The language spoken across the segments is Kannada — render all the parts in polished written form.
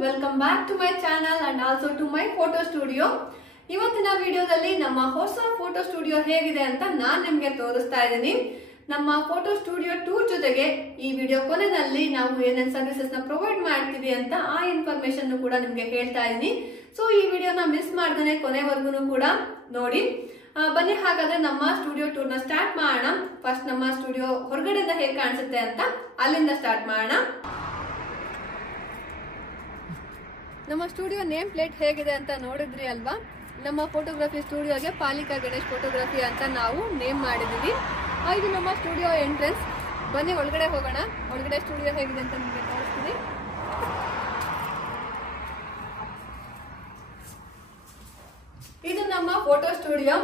Welcome back to my channel and also to my photo studio. ಇವತ್ತಿನ ವಿಡಿಯೋದಲ್ಲಿ ನಮ್ಮ ಹೊಸ ಫೋಟೋ ಸ್ಟುಡಿಯೋ ಹೇಗಿದೆ ಅಂತ ನಾನು ನಿಮಗೆ ತೋರಿಸ್ತಾ ಇದ್ದೀನಿ. ನಮ್ಮ ಫೋಟೋ ಸ್ಟುಡಿಯೋ ಟೂರ್ ಜೊತೆಗೆ ಈ ವಿಡಿಯೋ ಕೊನೆಯಲ್ಲಿ ನಾವು ಏನೇನ್ ಸರ್ವಿಸಸ್ ನ ಪ್ರೊವೈಡ್ ಮಾಡ್ತೀವಿ ಅಂತ ಆ ಇನ್ಫಾರ್ಮೇಶನ್ ಕೂಡ ನಿಮಗೆ ಹೇಳ್ತಾ ಇದ್ದೀನಿ. ಸೊ ಈ ವಿಡಿಯೋನ ಮಿಸ್ ಮಾಡದೇನೆ ಕೊನೆವರೆಗೂ ಕೂಡ ನೋಡಿ. ಬನ್ನಿ ಹಾಗಾದ್ರೆ ನಮ್ಮ ಸ್ಟುಡಿಯೋ ಟೂರ್ ನ ಸ್ಟಾರ್ಟ್ ಮಾಡೋಣ. ಫಸ್ಟ್ ನಮ್ಮ ಸ್ಟುಡಿಯೋ ಹೊರಗಡೆಯಿಂದ ಹೇಗೆ ಕಾಣಿಸುತ್ತೆ ಅಂತ ಅಲ್ಲಿಂದ ಸ್ಟಾರ್ಟ್ ಮಾಡೋಣ. ನಮ್ಮ ಸ್ಟುಡಿಯೋ ನೇಮ್ ಪ್ಲೇಟ್ ಹೇಗಿದೆ ಅಂತ ನೋಡಿದ್ರಿ ಅಲ್ವಾ. ನಮ್ಮ ಫೋಟೋಗ್ರಫಿ ಸ್ಟುಡಿಯೋಗೆ ಪಾಲಿಕಾ ಗಣೇಶ್ ಫೋಟೋಗ್ರಫಿ ಅಂತ ನಾವು ನೇಮ್ ಮಾಡಿದೀವಿ. ಇದು ನಮ್ಮ ಸ್ಟುಡಿಯೋ ಎಂಟ್ರೆನ್ಸ್. ಬನ್ನಿ ಒಳಗಡೆ ಹೋಗೋಣ. ಒಳಗಡೆ ಸ್ಟುಡಿಯೋ ಹೇಗಿದೆ ಅಂತ ನಿಮಗೆ ತೋರಿಸ್ತೀನಿ. ಇದು ನಮ್ಮ ಫೋಟೋ ಸ್ಟುಡಿಯೋ.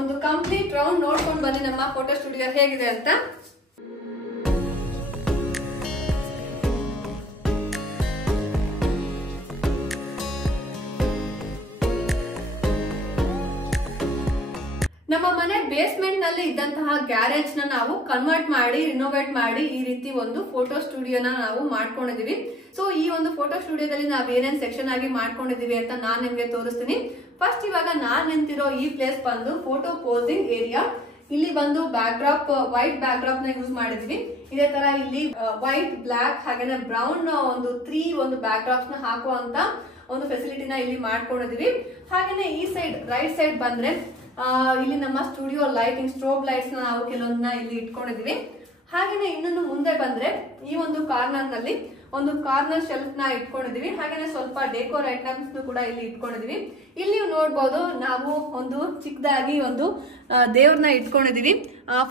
ಒಂದು ಕಂಪ್ಲೀಟ್ ರೌಂಡ್ ನೋಡ್ಕೊಂಡು ಬನ್ನಿ ನಮ್ಮ ಫೋಟೋ ಸ್ಟುಡಿಯೋ ಹೇಗಿದೆ ಅಂತ. ನಮ್ಮ ಮನೆ ಬೇಸ್ಮೆಂಟ್ ನಲ್ಲಿ ಇದ್ದಂತಹ ಗ್ಯಾರೇಜ್ ನ ನಾವು ಕನ್ವರ್ಟ್ ಮಾಡಿ ರಿನೋವೇಟ್ ಮಾಡಿ ಈ ರೀತಿ ಒಂದು ಫೋಟೋ ಸ್ಟುಡಿಯೋನ ನಾವು ಮಾಡ್ಕೊಂಡಿದೀವಿ. ಸೊ ಈ ಒಂದು ಫೋಟೋ ಸ್ಟುಡಿಯೋದಲ್ಲಿ ನಾವ್ ಏನೇನ್ ಸೆಕ್ಷನ್ ಆಗಿ ಮಾಡ್ಕೊಂಡಿದೀವಿ ಅಂತ ನಾನ್ ನಿಮ್ಗೆ ತೋರಿಸ್ತೀನಿ. ಫಸ್ಟ್ ಇವಾಗ ನಾನ್ ನಿಂತಿರೋ ಈ ಪ್ಲೇಸ್ ಬಂದು ಫೋಟೋ ಪೋಸಿಂಗ್ ಏರಿಯಾ. ಇಲ್ಲಿ ಬಂದು back drop white back drop ನ ಯೂಸ್ ಮಾಡಿದ್ವಿ. ಇದೇ ತರ ಇಲ್ಲಿ ವೈಟ್ ಬ್ಲಾಕ್ ಹಾಗೇನೆ ಬ್ರೌನ್ ಒಂದು ಬ್ಯಾಕ್ ಡ್ರಾಪ್ಸ್ ನ ಹಾಕುವಂತ ಒಂದು ಫೆಸಿಲಿಟಿನ ಇಲ್ಲಿ ಮಾಡ್ಕೊಂಡಿದೀವಿ. ಹಾಗೇನೆ ಈ ಸೈಡ್ ರೈಟ್ ಸೈಡ್ ಬಂದ್ರೆ ಇಲ್ಲಿ ನಮ್ಮ ಸ್ಟುಡಿಯೋ ಲೈಟಿಂಗ್ ಸ್ಟ್ರೋಬ್ ಲೈಟ್ಸ್ ನ ನಾವು ಕೆಲವೊಂದನ್ನ ಇಲ್ಲಿ ಇಟ್ಕೊಂಡಿದೀವಿ. ಹಾಗೇನೆ ಇನ್ನೊಂದು ಮುಂದೆ ಬಂದ್ರೆ ಈ ಒಂದು ಕಾರ್ನರ್ ನಲ್ಲಿ ಒಂದು ಕಾರ್ನರ್ ಶೆಲ್ಫ್ ನ ಇಟ್ಕೊಂಡಿದೀವಿ. ಹಾಗೇನೆ ಸ್ವಲ್ಪ ಡೆಕೋರ್ ಐಟಮ್ಸ್ ಕೂಡ ಇಲ್ಲಿ ಇಟ್ಕೊಂಡಿದೀವಿ. ಇಲ್ಲಿ ನೋಡ್ಬೋದು ನಾವು ಒಂದು ಚಿಕ್ಕದಾಗಿ ಒಂದು ದೇವ್ರನ್ನ ಇಟ್ಕೊಂಡಿದೀವಿ.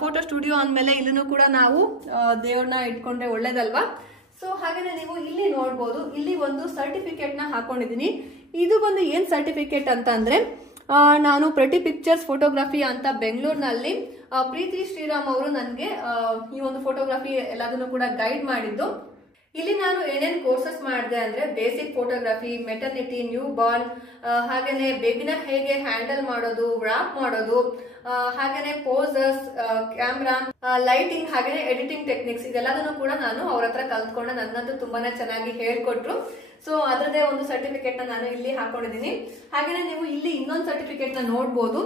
ಫೋಟೋ ಸ್ಟುಡಿಯೋ ಅಂದ್ಮೇಲೆ ಇಲ್ಲೂ ಕೂಡ ನಾವು ದೇವ್ರನ್ನ ಇಟ್ಕೊಂಡ್ರೆ ಒಳ್ಳೇದಲ್ವಾ. ಸೊ ಹಾಗೇನೆ ನೀವು ಇಲ್ಲಿ ನೋಡ್ಬೋದು, ಇಲ್ಲಿ ಒಂದು ಸರ್ಟಿಫಿಕೇಟ್ ನ ಹಾಕೊಂಡಿದೀನಿ. ಇದು ಬಂದು ಏನ್ ಸರ್ಟಿಫಿಕೇಟ್ ಅಂತ ಅಂದ್ರೆ ನಾನು ಪ್ರೆಟಿ ಪಿಕ್ಚರ್ಸ್ ಫೋಟೋಗ್ರಫಿ ಅಂತ ಬೆಂಗಳೂರಿನಲ್ಲಿ ಪ್ರೀತಿ ಶ್ರೀರಾಮ್ ಅವರು ನನಗೆ ಈ ಒಂದು ಫೋಟೋಗ್ರಫಿ ಎಲ್ಲದನ್ನು ಕೂಡ ಗೈಡ್ ಮಾಡಿದ್ದು. ಇಲ್ಲಿ ನಾನು ಏನೇನ್ ಕೋರ್ಸಸ್ ಮಾಡಿದೆ ಅಂದ್ರೆ basic photography, maternity, new Born, ಹಾಗೇನೆ ಬೇಬಿನ ಹೇಗೆ ಹ್ಯಾಂಡಲ್ ಮಾಡೋದು, ವ್ರಾಪ್ ಮಾಡೋದು, ಹಾಗೇನೆ ಪೋಸಸ್, ಕ್ಯಾಮ್ರಾ, ಲೈಟಿಂಗ್, ಹಾಗೇನೆ ಎಡಿಟಿಂಗ್ ಟೆಕ್ನಿಕ್ಸ್ ಇದೆಲ್ಲದನ್ನು ಕೂಡ ನಾನು ಅವ್ರ ಹತ್ರ ಕಲ್ತ್ಕೊಂಡೆ. ನನ್ನಂತೂ ತುಂಬಾನೇ ಚೆನ್ನಾಗಿ ಹೇಳ್ಕೊಟ್ರು. ಸೊ ಅದರದೇ ಒಂದು ಸರ್ಟಿಫಿಕೇಟ್ ನ ನಾನು ಇಲ್ಲಿ ಹಾಕೊಂಡಿದ್ದೀನಿ. ಹಾಗೇನೆ ನೀವು ಇಲ್ಲಿ ಇನ್ನೊಂದು ಸರ್ಟಿಫಿಕೇಟ್ ನ ನೋಡ್ಬೋದು.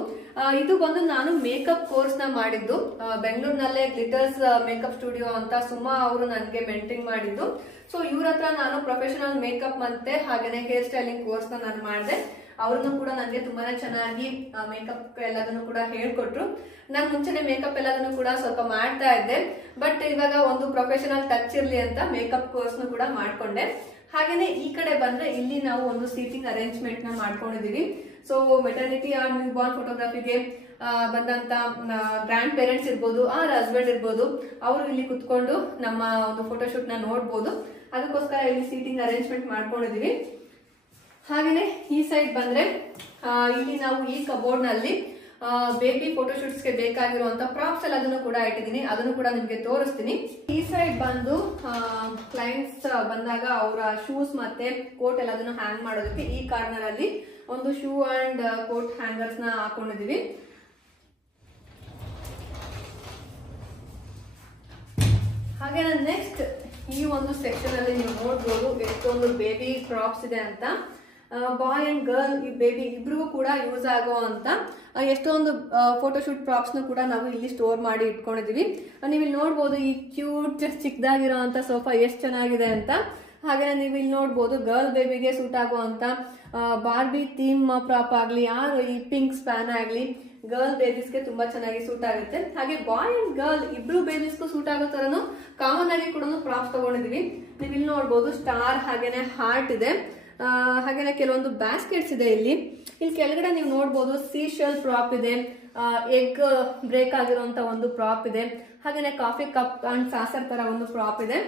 ಇದು ಬಂದು ನಾನು ಮೇಕಪ್ ಕೋರ್ಸ್ ನ ಮಾಡಿದ್ದು ಬೆಂಗಳೂರಿನಲ್ಲೇ ಗ್ಲಿಟರ್ಸ್ ಮೇಕಪ್ ಸ್ಟುಡಿಯೋ ಅಂತ ಸುಮಾ ಅವರು ನನಗೆ ಮೆಂಟರಿಂಗ್ ಮಾಡಿದ್ದು. ಸೊ ಇವ್ರ ಹತ್ರ ನಾನು ಪ್ರೊಫೆಷನಲ್ ಮೇಕಪ್ ಮತ್ತೆ ಹಾಗೇನೆ ಹೇರ್ ಸ್ಟೈಲಿಂಗ್ ಕೋರ್ಸ್ ನ ನಾನು ಮಾಡಿದೆ. ಅವ್ರನ್ನು ಕೂಡ ನನಗೆ ತುಂಬಾನೇ ಚೆನ್ನಾಗಿ ಮೇಕಪ್ ಎಲ್ಲದನ್ನು ಕೂಡ ಹೇಳ್ಕೊಟ್ರು. ನಾನು ಮುಂಚೆನೆ ಮೇಕಪ್ ಎಲ್ಲದನ್ನು ಕೂಡ ಸ್ವಲ್ಪ ಮಾಡ್ತಾ ಇದ್ದೆ, ಬಟ್ ಇವಾಗ ಒಂದು ಪ್ರೊಫೆಷನಲ್ ಟಚ್ ಇರ್ಲಿ ಅಂತ ಮೇಕಪ್ ಕೋರ್ಸ್ ಕೂಡ ಮಾಡ್ಕೊಂಡೆ. ಹಾಗೇನೆ ಈ ಕಡೆ ಬಂದ್ರೆ ಇಲ್ಲಿ ನಾವು ಒಂದು ಸೀಟಿಂಗ್ ಅರೇಂಜ್ಮೆಂಟ್ ನ ಮಾಡ್ಕೊಂಡಿದೀವಿ. So maternity or new born ಫೋಟೋಗ್ರಫಿಗೆ ಬಂದಂತ ಗ್ರ್ಯಾಂಡ್ ಪೇರೆಂಟ್ಸ್ ಇರ್ಬೋದು, ಆರ್ ಹಸ್ಬೆಂಡ್ ಇರ್ಬೋದು, ಅವರು ಇಲ್ಲಿ ಕುತ್ಕೊಂಡು ನಮ್ಮ ಒಂದು ಫೋಟೋಶೂಟ್ ನ ನೋಡ್ಬೋದು. ಅದಕ್ಕೋಸ್ಕರ ಇಲ್ಲಿ ಸೀಟಿಂಗ್ ಅರೇಂಜ್ಮೆಂಟ್ ಮಾಡ್ಕೊಂಡಿದೀವಿ. ಹಾಗೇನೆ ಈ ಸೈಡ್ ಬಂದ್ರೆ ಇಲ್ಲಿ ನಾವು ಈ ಕಬೋರ್ಡ್ ನಲ್ಲಿ ಬೇಬಿ ಫೋಟೋಶೂಟ್ಸ್ ಗೆ ಬೇಕಾಗಿರುವಂತ ಪ್ರಾಪ್ಸ್ ಎಲ್ಲದನ್ನು ಕೂಡ ಇಟ್ಟಿದ್ದೀನಿ. ಅದನ್ನು ಕೂಡ ನಿಮ್ಗೆ ತೋರಿಸ್ತೀನಿ. ಈ ಸೈಡ್ ಬಂದು ಕ್ಲೈಂಟ್ಸ್ ಬಂದಾಗ ಅವರ ಶೂಸ್ ಮತ್ತೆ ಕೋಟ್ ಎಲ್ಲದನ್ನು ಹ್ಯಾಂಗ್ ಮಾಡೋದಕ್ಕೆ ಈ ಕಾರ್ನರ್ ಅಲ್ಲಿ ಒಂದು ಶೂ ಅಂಡ್ ಕೋಟ್ ಹ್ಯಾಂಗರ್ಸ್ ನ ಹಾಕೊಂಡಿದೀವಿ. ಹಾಗೆ ನೆಕ್ಸ್ಟ್ ಈ ಒಂದು ಸೆಕ್ಷನ್ ಅಲ್ಲಿ ನೀವು ನೋಡ್ಬೋದು ಎಷ್ಟೊಂದು ಬೇಬಿ ಕ್ರಾಪ್ಸ್ ಇದೆ ಅಂತ. ಬಾಯ್ ಅಂಡ್ ಗರ್ಲ್ ಈ ಬೇಬಿ ಇಬ್ರಿಗೂ ಕೂಡ ಯೂಸ್ ಆಗೋ ಅಂತ ಎಷ್ಟೊಂದು ಫೋಟೋಶೂಟ್ ಪ್ರಾಪ್ಸ್ ನ ಕೂಡ ನಾವು ಇಲ್ಲಿ ಸ್ಟೋರ್ ಮಾಡಿ ಇಟ್ಕೊಂಡಿದೀವಿ. ನೀವು ಇಲ್ಲಿ ನೋಡ್ಬೋದು ಈ ಕ್ಯೂಟ್ ಚಿಕ್ಕದಾಗಿರೋ ಅಂತ ಸೋಫಾ ಎಷ್ಟು ಚೆನ್ನಾಗಿದೆ ಅಂತ. ಹಾಗೆ ನೀವು ಇಲ್ಲಿ ನೋಡ್ಬೋದು ಗರ್ಲ್ ಬೇಬಿಗೆ ಸೂಟ್ ಆಗುವಂತ ಬಾರ್ಬಿ ಥೀಮ್ ಪ್ರಾಪ್ ಆಗ್ಲಿ, ಯಾರು ಈ ಪಿಂಕ್ ಸ್ಪ್ಯಾನ್ ಆಗ್ಲಿ ಗರ್ಲ್ ಬೇಬೀಸ್ಗೆ ತುಂಬಾ ಚೆನ್ನಾಗಿ ಸೂಟ್ ಆಗುತ್ತೆ. ಹಾಗೆ ಬಾಯ್ ಅಂಡ್ ಗರ್ಲ್ ಇಬ್ರು ಬೇಬೀಸ್ಗೂ ಸೂಟ್ ಆಗೋ ತರನು ಕಾಮನ್ ಆಗಿ ಕೂಡ ಪ್ರಾಪ್ಸ್ ತಗೊಂಡಿದೀವಿ. ನೀವು ಇಲ್ಲಿ ನೋಡ್ಬೋದು ಸ್ಟಾರ್ ಹಾಗೇನೆ ಹಾರ್ಟ್ ಇದೆ. ಹಾಗೇನೆ ಕೆಲವೊಂದು ಬ್ಯಾಸ್ಕೆಟ್ಸ್ ಇದೆ. ಇಲ್ಲಿ ಕೆಳಗಡೆ ನೀವು ನೋಡ್ಬೋದು ಸೀಶೆಲ್ ಪ್ರಾಪ್ ಇದೆ, ಎಗ್ ಬ್ರೇಕ್ ಆಗಿರುವಂತ ಒಂದು ಪ್ರಾಪ್ ಇದೆ. ಹಾಗೇನೆ ಕಾಫಿ ಕಪ್ ಅಂಡ್ ಸಾಸರ್ ತರ ಒಂದು ಪ್ರಾಪ್ ಇದೆ.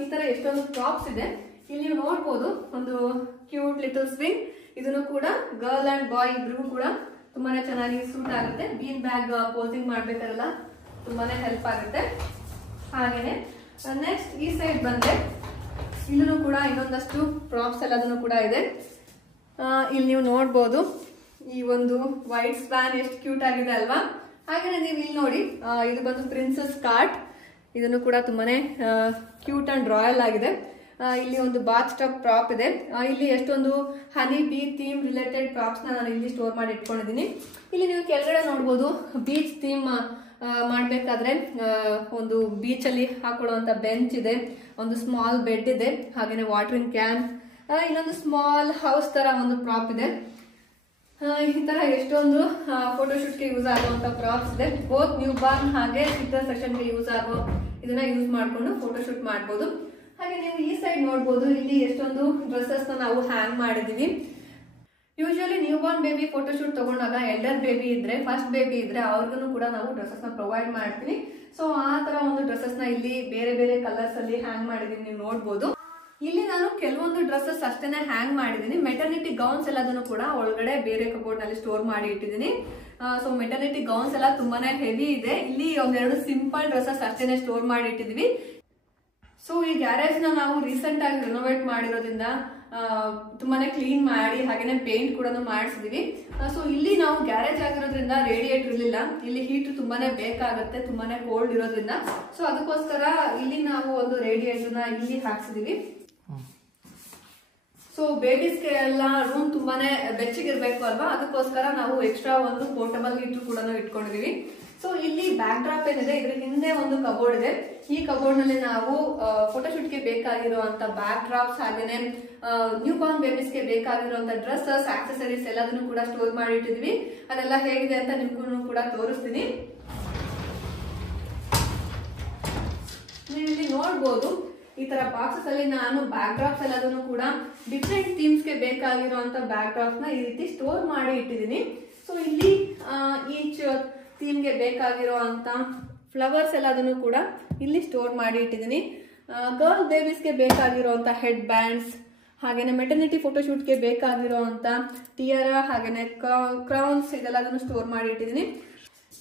ಈ ತರ ಎಷ್ಟೊಂದು ಪ್ರಾಪ್ಸ್ ಇದೆ. ಇಲ್ಲಿ ನೀವು ನೋಡ್ಬೋದು ಒಂದು ಕ್ಯೂಟ್ ಲಿಟಲ್ ಸ್ವಿಂಗ್. ಇದನ್ನು ಕೂಡ ಗರ್ಲ್ ಅಂಡ್ ಬಾಯ್ ಇಬ್ರಿಗೂ ಕೂಡ ತುಂಬಾನೇ ಚೆನ್ನಾಗಿ ಸೂಟ್ ಆಗುತ್ತೆ. ಬೀನ್ ಬ್ಯಾಗ್ ಪೋಸಿಂಗ್ ಮಾಡ್ಬೇಕಾರಲ್ಲ ತುಂಬಾನೇ ಹೆಲ್ಪ್ ಆಗುತ್ತೆ. ಹಾಗೇನೆ ನೆಕ್ಸ್ಟ್ ಈ ಸೈಡ್ ಬಂದ್ರೆ ಇಲ್ಲೂ ಕೂಡ ಇನ್ನೊಂದಷ್ಟು ಪ್ರಾಪ್ಸ್ ಎಲ್ಲದನ್ನು ಕೂಡ ಇದೆ. ಇಲ್ಲಿ ನೀವು ನೋಡ್ಬೋದು ಈ ಒಂದು ವೈಟ್ ಸ್ಪ್ಯಾನ್ ಎಷ್ಟು ಕ್ಯೂಟ್ ಆಗಿದೆ ಅಲ್ವಾ. ಹಾಗೇನೆ ನೀವು ಇಲ್ಲಿ ನೋಡಿ ಇದು ಬಂದು ಪ್ರಿನ್ಸಸ್ ಕಾರ್ಟ್. ಇದನ್ನು ಕೂಡ ತುಂಬಾನೇ ಕ್ಯೂಟ್ ಅಂಡ್ ರಾಯಲ್ ಆಗಿದೆ. ಇಲ್ಲಿ ಒಂದು ಬಾತ್ ಟಬ್ ಪ್ರಾಪ್ ಇದೆ. ಇಲ್ಲಿ ಎಷ್ಟೊಂದು ಹನಿ ಬೀ ಥೀಮ್ ರಿಲೇಟೆಡ್ ಪ್ರಾಪ್ಸ್ ನಾನು ಇಲ್ಲಿ ಸ್ಟೋರ್ ಮಾಡಿ ಇಟ್ಕೊಂಡಿದ್ದೀನಿ. ಇಲ್ಲಿ ನೀವು ಕೆಳಗಡೆ ನೋಡ್ಬೋದು ಬೀಚ್ ಥೀಮ್ ಮಾಡ್ಬೇಕಾದ್ರೆ ಒಂದು ಬೀಚ್ ಅಲ್ಲಿ ಹಾಕೊಳ್ಳುವಂತ ಬೆಂಚ್ ಇದೆ, ಒಂದು ಸ್ಮಾಲ್ ಬೆಡ್ ಇದೆ, ಹಾಗೇನೆ ವಾಟರಿಂಗ್ ಕ್ಯಾನ್, ಇನ್ನೊಂದು ಸ್ಮಾಲ್ ಹೌಸ್ ತರ ಒಂದು ಪ್ರಾಪ್ ಇದೆ. ಈ ತರ ಎಷ್ಟೊಂದು ಫೋಟೋಶೂಟ್ಗೆ ಯೂಸ್ ಆಗುವಂತ ಪ್ರಾಪ್ಸ್ ಇದೆ. ಬೋತ್ ನ್ಯೂ ಬಾರ್ನ್ ಹಾಗೆ ಸಿಸ್ಟರ್ ಸೆಕ್ಷನ್ಗೆ ಯೂಸ್ ಆಗೋ ಇದನ್ನ ಯೂಸ್ ಮಾಡ್ಕೊಂಡು ಫೋಟೋಶೂಟ್ ಮಾಡ್ಬೋದು. ಹಾಗೆ ನೀವು ಈ ಸೈಡ್ ನೋಡ್ಬೋದು ಇಲ್ಲಿ ಎಷ್ಟೊಂದು ಡ್ರೆಸ್ಸಸ್ ನಾವು ಹ್ಯಾಂಗ್ ಮಾಡಿದೀವಿ. Usually new born baby photoshoot ತಗೊಂಡಾಗ ಎಲ್ಡರ್ ಬೇಬಿ ಇದ್ರೆ, ಫಸ್ಟ್ ಬೇಬಿ ಇದ್ರೆ ಅವ್ರಿಗೂ ಕೂಡ ನಾವು ಡ್ರೆಸ್ಸಸ್ ನ ಪ್ರೊವೈಡ್ ಮಾಡ್ತೀವಿ. ಸೊ ಆ ತರ ಒಂದು ಡ್ರೆಸ್ಸಸ್ ನ ಇಲ್ಲಿ ಬೇರೆ ಬೇರೆ ಕಲರ್ಸ್ ಅಲ್ಲಿ ಹ್ಯಾಂಗ್ ಮಾಡಿದೀನಿ, ನೀವು ನೋಡ್ಬೋದು. ಇಲ್ಲಿ ನಾನು ಕೆಲವೊಂದು ಡ್ರೆಸ್ಸಸ್ ಅಷ್ಟೇನೆ ಹ್ಯಾಂಗ್ ಮಾಡಿದೀನಿ. ಮೆಟರ್ನಿಟಿ ಗೌನ್ಸ್ ಎಲ್ಲದನ್ನು ಕೂಡ ಒಳಗಡೆ ಬೇರೆ ಕಬೋರ್ಡ್ ನಲ್ಲಿ ಸ್ಟೋರ್ ಮಾಡಿ ಇಟ್ಟಿದ್ದೀನಿ. ಸೊ ಮೆಟರ್ನಿಟಿ ಗೌನ್ಸ್ ಎಲ್ಲ ತುಂಬಾನೇ ಹೆವಿ ಇದೆ. ಇಲ್ಲಿ ಒಂದೆರಡು ಸಿಂಪಲ್ ಡ್ರೆಸ್ಸಸ್ ಅಷ್ಟೇನೆ ಸ್ಟೋರ್ ಮಾಡಿ ಇಟ್ಟಿದೀವಿ. ಸೊ ಈ ಗ್ಯಾರೇಜ್ ನ ನಾವು ರೀಸೆಂಟ್ ಆಗಿ ರಿನೋವೇಟ್ ಮಾಡಿರೋದ್ರಿಂದ ತುಂಬಾನೇ ಕ್ಲೀನ್ ಮಾಡಿ ಹಾಗೇನೆ ಪೇಂಟ್ ಕೂಡ ಮಾಡಿಸಿದೀವಿ. ಸೊ ಇಲ್ಲಿ ನಾವು ಗ್ಯಾರೇಜ್ ಆಗಿರೋದ್ರಿಂದ ರೇಡಿಯೇಟರ್ ಇರಲಿಲ್ಲ. ಇಲ್ಲಿ ಹೀಟ್ ತುಂಬಾನೇ ಬೇಕಾಗುತ್ತೆ, ತುಂಬಾನೇ ಕೋಲ್ಡ್ ಇರೋದ್ರಿಂದ. ಸೊ ಅದಕ್ಕೋಸ್ಕರ ಇಲ್ಲಿ ನಾವು ಒಂದು ರೇಡಿಯೇಟರ್ ನ ಇಲ್ಲಿ ಹಾಕ್ಸಿದೀವಿ. ಸೊ ಬೇಬೀಸ್ಗೆ ಎಲ್ಲ ರೂಮ್ ತುಂಬಾನೇ ಬೆಚ್ಚಗಿರ್ಬೇಕು ಅಲ್ವಾ, ಅದಕ್ಕೋಸ್ಕರ ನಾವು ಎಕ್ಸ್ಟ್ರಾ ಒಂದು ಪೋರ್ಟಬಲ್ ಹೀಟರ್ ಕೂಡ ಇಟ್ಕೊಂಡಿದೀವಿ. ಸೊ ಇಲ್ಲಿ ಬ್ಯಾಕ್ ಡ್ರಾಪ್ ಏನಿದೆ, ಇದ್ರ ಹಿಂದೆ ಒಂದು ಕಬೋರ್ಡ್ ಇದೆ. ಈ ಕಬೋರ್ಡ್ ನಲ್ಲಿ ನಾವು ಫೋಟೋಶೂಟ್ಗೆ ಬೇಕಾಗಿರುವಂತ ಬ್ಯಾಕ್ ಡ್ರಾಪ್ಸ್ ಹಾಗೇನೆ ನ್ಯೂ ಬಾರ್ನ್ ಬೇಬೀಸ್ಗೆ ಬೇಕಾಗಿರುವಂತ ಡ್ರೆಸ್ಸಸ್, ಆಕ್ಸೆಸರೀಸ್ ಎಲ್ಲದನ್ನು ಕೂಡ ಸ್ಟೋರ್ ಮಾಡಿ ಇಟ್ಟಿದ್ವಿ. ಅದೆಲ್ಲ ಹೇಗಿದೆ ಅಂತ ನಿಮ್ಗೂ ಕೂಡ ತೋರಿಸ್ತೀನಿ. ನೀವು ಇಲ್ಲಿ ನೋಡ್ಬೋದು ಈ ತರ ಬಾಕ್ಸಸ್ ಅಲ್ಲಿ ನಾನು ಬ್ಯಾಕ್ ಡ್ರಾಪ್ಸ್ ಎಲ್ಲದನ್ನು ಕೂಡ ಡಿಫ್ರೆಂಟ್ ಥೀಮ್ಸ್ ಗೆ ಬೇಕಾಗಿರುವಂತ ಬ್ಯಾಕ್ ಡ್ರಾಪ್ಸ್ ನ ಈ ರೀತಿ ಸ್ಟೋರ್ ಮಾಡಿ ಇಟ್ಟಿದ್ದೀನಿ. ಸೊ ಇಲ್ಲಿ ಈಚ್ ಥೀಮ್ಗೆ ಬೇಕಾಗಿರುವಂತ ಫ್ಲವರ್ಸ್ ಎಲ್ಲದನ್ನು ಕೂಡ ಇಲ್ಲಿ ಸ್ಟೋರ್ ಮಾಡಿ ಇಟ್ಟಿದ್ದೀನಿ. ಗರ್ಲ್ ಬೇಬೀಸ್ಗೆ ಬೇಕಾಗಿರುವಂತ ಹೆಡ್ ಬ್ಯಾಂಡ್ಸ್, ಹಾಗೇನೆ ಮೆಟರ್ನಿಟಿ ಫೋಟೋಶೂಟ್ಗೆ ಬೇಕಾಗಿರುವಂತ ಟಿಯರ, ಹಾಗೇನೆ ಕ್ರೌನ್ಸ್, ಇದೆಲ್ಲದನ್ನು ಸ್ಟೋರ್ ಮಾಡಿ ಇಟ್ಟಿದ್ದೀನಿ.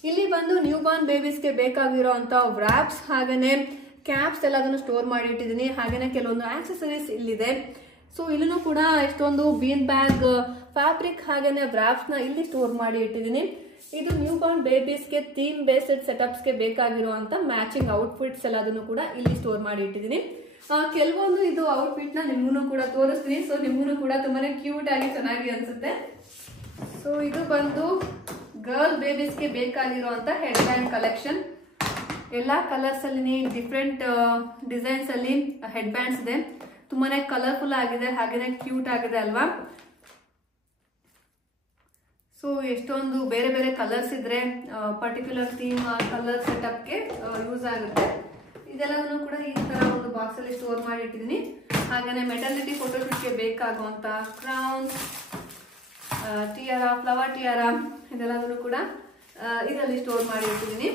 ಇಲ್ಲಿ ಬಂದು ನ್ಯೂ ಬಾರ್ನ್ ಬೇಬೀಸ್ಗೆ ಬೇಕಾಗಿರುವಂತ ವ್ರಾಪ್ಸ್ ಹಾಗೇನೆ ಕ್ಯಾಪ್ಸ್ ಎಲ್ಲದನ್ನು ಸ್ಟೋರ್ ಮಾಡಿ ಇಟ್ಟಿದ್ದೀನಿ. ಹಾಗೇನೆ ಕೆಲವೊಂದು ಆಕ್ಸೆಸರೀಸ್ ಇಲ್ಲಿದೆ. ಸೊ ಇಲ್ಲೂ ಕೂಡ ಎಷ್ಟೊಂದು ಬೀನ್ ಬ್ಯಾಗ್, ಫ್ಯಾಬ್ರಿಕ್ ಹಾಗೇನೆ ವ್ರಾಪ್ಸ್ ನ ಇಲ್ಲಿ ಸ್ಟೋರ್ ಮಾಡಿ ಇಟ್ಟಿದ್ದೀನಿ. ಇದು ನ್ಯೂ ಬಾರ್ನ್ ಬೇಬೀಸ್ಗೆ ಥೀಮ್ ಬೇಸ್ಡ್ ಸೆಟಪ್ಸ್ಗೆ ಬೇಕಾಗಿರುವಂತ ಮ್ಯಾಚಿಂಗ್ ಔಟ್ಫಿಟ್ಸ್ ಎಲ್ಲದನ್ನು ಕೂಡ ಇಲ್ಲಿ ಸ್ಟೋರ್ ಮಾಡಿ ಇಟ್ಟಿದ್ದೀನಿ. ಕೆಲವೊಂದು ಇದು ಔಟ್ಫಿಟ್ ನ ನಿಮ್ಗೂ ಕೂಡ ತೋರಿಸ್ತೀನಿ. ಸೊ ನಿಮ್ಗೂ ಕೂಡ ತುಂಬಾನೇ ಕ್ಯೂಟ್ ಆಗಿ ಚೆನ್ನಾಗಿ ಅನ್ಸುತ್ತೆ. ಸೊ ಇದು ಬಂದು ಗರ್ಲ್ ಬೇಬೀಸ್ಗೆ ಬೇಕಾಗಿರುವಂತ ಹೆಡ್ ಬ್ಯಾಂಡ್ ಕಲೆಕ್ಷನ್. ಎಲ್ಲಾ ಕಲರ್ಸ್ ಅಲ್ಲಿ ಡಿಫ್ರೆಂಟ್ ಡಿಸೈನ್ಸ್ ಅಲ್ಲಿ ಹೆಡ್ ಬ್ಯಾಂಡ್ಸ್ ಇದೆ. ತುಂಬಾನೇ ಕಲರ್ಫುಲ್ ಆಗಿದೆ, ಹಾಗೇನೆ ಕ್ಯೂಟ್ ಆಗಿದೆ ಅಲ್ವಾ. ಸೊ ಎಷ್ಟೊಂದು ಬೇರೆ ಬೇರೆ ಕಲರ್ಸ್ ಇದ್ರೆ ಪರ್ಟಿಕ್ಯುಲರ್ ಥೀಮ್ ಕಲರ್ ಸೆಟಪ್ಗೆ ಯೂಸ್ ಆಗುತ್ತೆ. ಇದೆಲ್ಲವನ್ನು ಕೂಡ ಈ ತರ ಒಂದು ಬಾಕ್ಸ್ ಅಲ್ಲಿ ಸ್ಟೋರ್ ಮಾಡಿ ಇಟ್ಟಿದ್ದೀನಿ. ಹಾಗೇನೆ ಮೆಟರ್ನಿಟಿ ಫೋಟೋಶೂಟ್ಗೆ ಬೇಕಾಗುವಂತ ಕ್ರೌನ್ಸ್, ಟಿಯರ, ಫ್ಲವರ್ ಟಿಯರ, ಇದೆಲ್ಲದನ್ನು ಕೂಡ ಇದರಲ್ಲಿ ಸ್ಟೋರ್ ಮಾಡಿ ಇಟ್ಟಿದ್ದೀನಿ.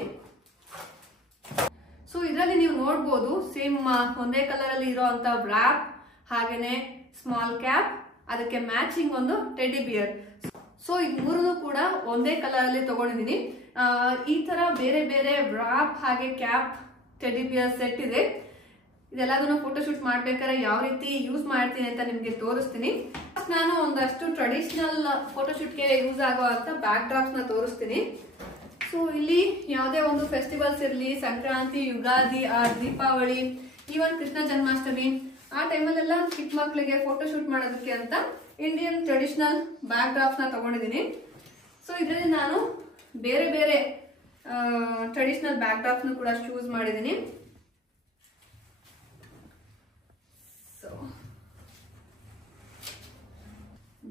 ಸೊ ಇದರಲ್ಲಿ ನೀವು ನೋಡ್ಬೋದು ಸೇಮ್ ಒಂದೇ ಕಲರ್ ಅಲ್ಲಿ ಇರುವಂತ ವ್ರಾಪ್, ಹಾಗೇನೆ ಸ್ಮಾಲ್ ಕ್ಯಾಪ್, ಅದಕ್ಕೆ ಮ್ಯಾಚಿಂಗ್ ಒಂದು ಟೆಡಿ ಬಿಯರ್. ಸೊ ಇದು ಮೂರನ್ನು ಕೂಡ ಒಂದೇ ಕಲರ್ ಅಲ್ಲಿ ತಗೊಂಡಿದ್ದೀನಿ. ಈ ತರ ಬೇರೆ ಬೇರೆ ವ್ರಾಪ್ ಹಾಗೆ ಕ್ಯಾಪ್, ಟೆಡಿ ಬಿಯರ್ ಸೆಟ್ ಇದೆ. ಇದೆಲ್ಲದನ್ನು ಫೋಟೋಶೂಟ್ ಮಾಡ್ಬೇಕಾದ್ರೆ ಯಾವ ರೀತಿ ಯೂಸ್ ಮಾಡ್ತೀನಿ ಅಂತ ನಿಮ್ಗೆ ತೋರಿಸ್ತೀನಿ. ನಾನು ಒಂದಷ್ಟು ಟ್ರೆಡಿಷನಲ್ ಫೋಟೋಶೂಟ್ಗೆ ಯೂಸ್ ಆಗುವಂತ ಬ್ಯಾಕ್ ಡ್ರಾಪ್ಸ್ ನ ತೋರಿಸ್ತೀನಿ. ಸೊ ಇಲ್ಲಿ ಯಾವುದೇ ಒಂದು ಫೆಸ್ಟಿವಲ್ಸ್ ಇರಲಿ, ಸಂಕ್ರಾಂತಿ, ಯುಗಾದಿ, ದೀಪಾವಳಿ, ಈವನ್ ಕೃಷ್ಣ ಜನ್ಮಾಷ್ಟಮಿ, ಆ ಟೈಮಲ್ಲೆಲ್ಲ ಚಿಕ್ಕ ಮಕ್ಕಳಿಗೆ ಫೋಟೋಶೂಟ್ ಮಾಡೋದಕ್ಕೆ ಅಂತ ಇಂಡಿಯನ್ ಟ್ರೆಡಿಷನಲ್ ಬ್ಯಾಕ್ ಡ್ರಾಪ್ಸ್ ನ ತಗೊಂಡಿದ್ದೀನಿ. ಸೊ ಇದರಲ್ಲಿ ನಾನು ಬೇರೆ ಬೇರೆ ಟ್ರೆಡಿಷನಲ್ ಬ್ಯಾಕ್ ಡ್ರಾಪ್ಸ್ ಕೂಡ ಚೂಸ್ ಮಾಡಿದ್ದೀನಿ. ಸೊ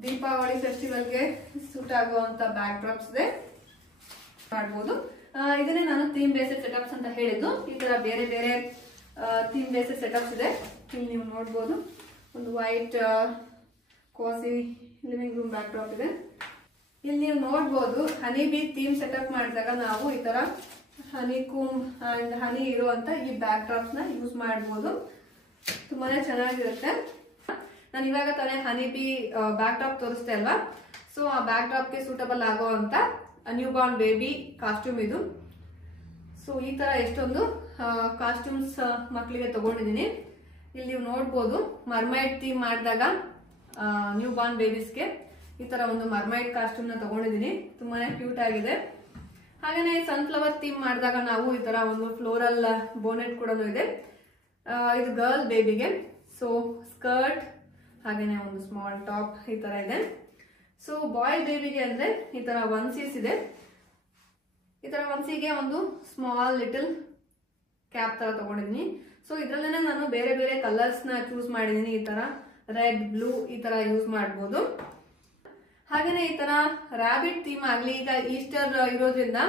ದೀಪಾವಳಿ ಫೆಸ್ಟಿವಲ್ಗೆ ಸೂಟ್ ಆಗುವಂತ ಬ್ಯಾಕ್ ಡ್ರಾಪ್ಸ್ ಇದೆ, ಮಾಡಬಹುದು. ಇದನ್ನೇ ನಾನು ಥೀಮ್ ಬೇಸ್ಡ್ ಸೆಟಪ್ಸ್ ಅಂತ ಹೇಳಿದ್ದು. ಈ ತರ ಬೇರೆ ಬೇರೆ ಥೀಮ್ ಬೇಸ್ಡ್ ಸೆಟಪ್ಸ್ ಇದೆ. ಇಲ್ಲಿ ನೀವು ನೋಡ್ಬೋದು ಒಂದು ವೈಟ್ ಕೋಸಿ ಲಿವಿಂಗ್ ರೂಮ್ ಬ್ಯಾಕ್ ಡ್ರಾಪ್ ಇದೆ. ಇಲ್ಲಿ ನೀವು ನೋಡ್ಬೋದು ಹನಿ ಬಿ ಥೀಮ್ ಸೆಟಪ್ ಮಾಡಿದಾಗ ನಾವು ಈ ತರ ಹನಿ ಕೂಮ್ ಅಂಡ್ ಹನಿ ಇರುವಂತ ಈ ಬ್ಯಾಕ್ ಡ್ರಾಪ್ಸ್ ನ ಯೂಸ್ ಮಾಡಬಹುದು. ತುಂಬಾನೇ ಚೆನ್ನಾಗಿರುತ್ತೆ. ನಾನು ಇವಾಗ ತಾನೇ ಹನಿ ಬಿ ಬ್ಯಾಕ್ ಡ್ರಾಪ್ ತೋರಿಸ್ತೆ ಅಲ್ವಾ, ಸೊ ಆ ಬ್ಯಾಕ್ ಡ್ರಾಪ್ಗೆ ಸೂಟಬಲ್ ಆಗೋ ಅಂತ ನ್ಯೂ ಬಾರ್ನ್ ಬೇಬಿ ಕಾಸ್ಟ್ಯೂಮ್ ಇದು. ಸೊ ಈ ತರ ಎಷ್ಟೊಂದು ಕಾಸ್ಟ್ಯೂಮ್ಸ್ ಮಕ್ಕಳಿಗೆ ತಗೊಂಡಿದ್ದೀನಿ. ಇಲ್ಲಿ ನೀವು ನೋಡ್ಬೋದು ಮರ್ಮೈಡ್ ಥೀಮ್ ಮಾಡಿದಾಗ ನ್ಯೂ ಬಾರ್ನ್ ಬೇಬೀಸ್ಗೆ ಈ ತರ ಒಂದು ಮರ್ಮೈಡ್ ಕಾಸ್ಟ್ಯೂಮ್ ನ ತಗೊಂಡಿದ್ದೀನಿ. ತುಂಬಾನೇ ಕ್ಯೂಟ್ ಆಗಿದೆ. ಹಾಗೇನೆ ಸನ್ಫ್ಲವರ್ ಥೀಮ್ ಮಾಡಿದಾಗ ನಾವು ಈ ತರ ಒಂದು ಫ್ಲೋರಲ್ ಬೋನೆಟ್ ಕೂಡ ಇದೆ. ಇದು ಗರ್ಲ್ ಬೇಬಿಗೆ. ಸೊ ಸ್ಕರ್ಟ್ ಹಾಗೇನೆ ಒಂದು ಸ್ಮಾಲ್ ಟಾಪ್ ಈ ತರ ಇದೆ. ಸೊ ಬಾಯ್ ಬೇಬಿಗೆ ಅಂದ್ರೆ ಈ ತರ ಒನ್ಸೀಸ್ ಇದೆ. ಈ ತರ ಒನ್ಸಿಗೆ ಒಂದು ಸ್ಮಾಲ್ ಲಿಟಲ್ ಕ್ಯಾಪ್ ತರ ತಗೊಂಡಿದ್ದೀನಿ. ಸೊ ಇದ್ರಲ್ಲೇನೆ ನಾನು ಬೇರೆ ಬೇರೆ ಕಲರ್ಸ್ ನ ಚೂಸ್ ಮಾಡಿದೀನಿ. ಈ ತರ ರೆಡ್, ಬ್ಲೂ ಈ ತರ ಯೂಸ್ ಮಾಡಬಹುದು. ಹಾಗೇನೆ ಈ ತರ ರ್ಯಾಬಿಟ್ ಥೀಮ್ ಆಗ್ಲಿ, ಈಗ ಈಸ್ಟರ್ ಇರೋದ್ರಿಂದ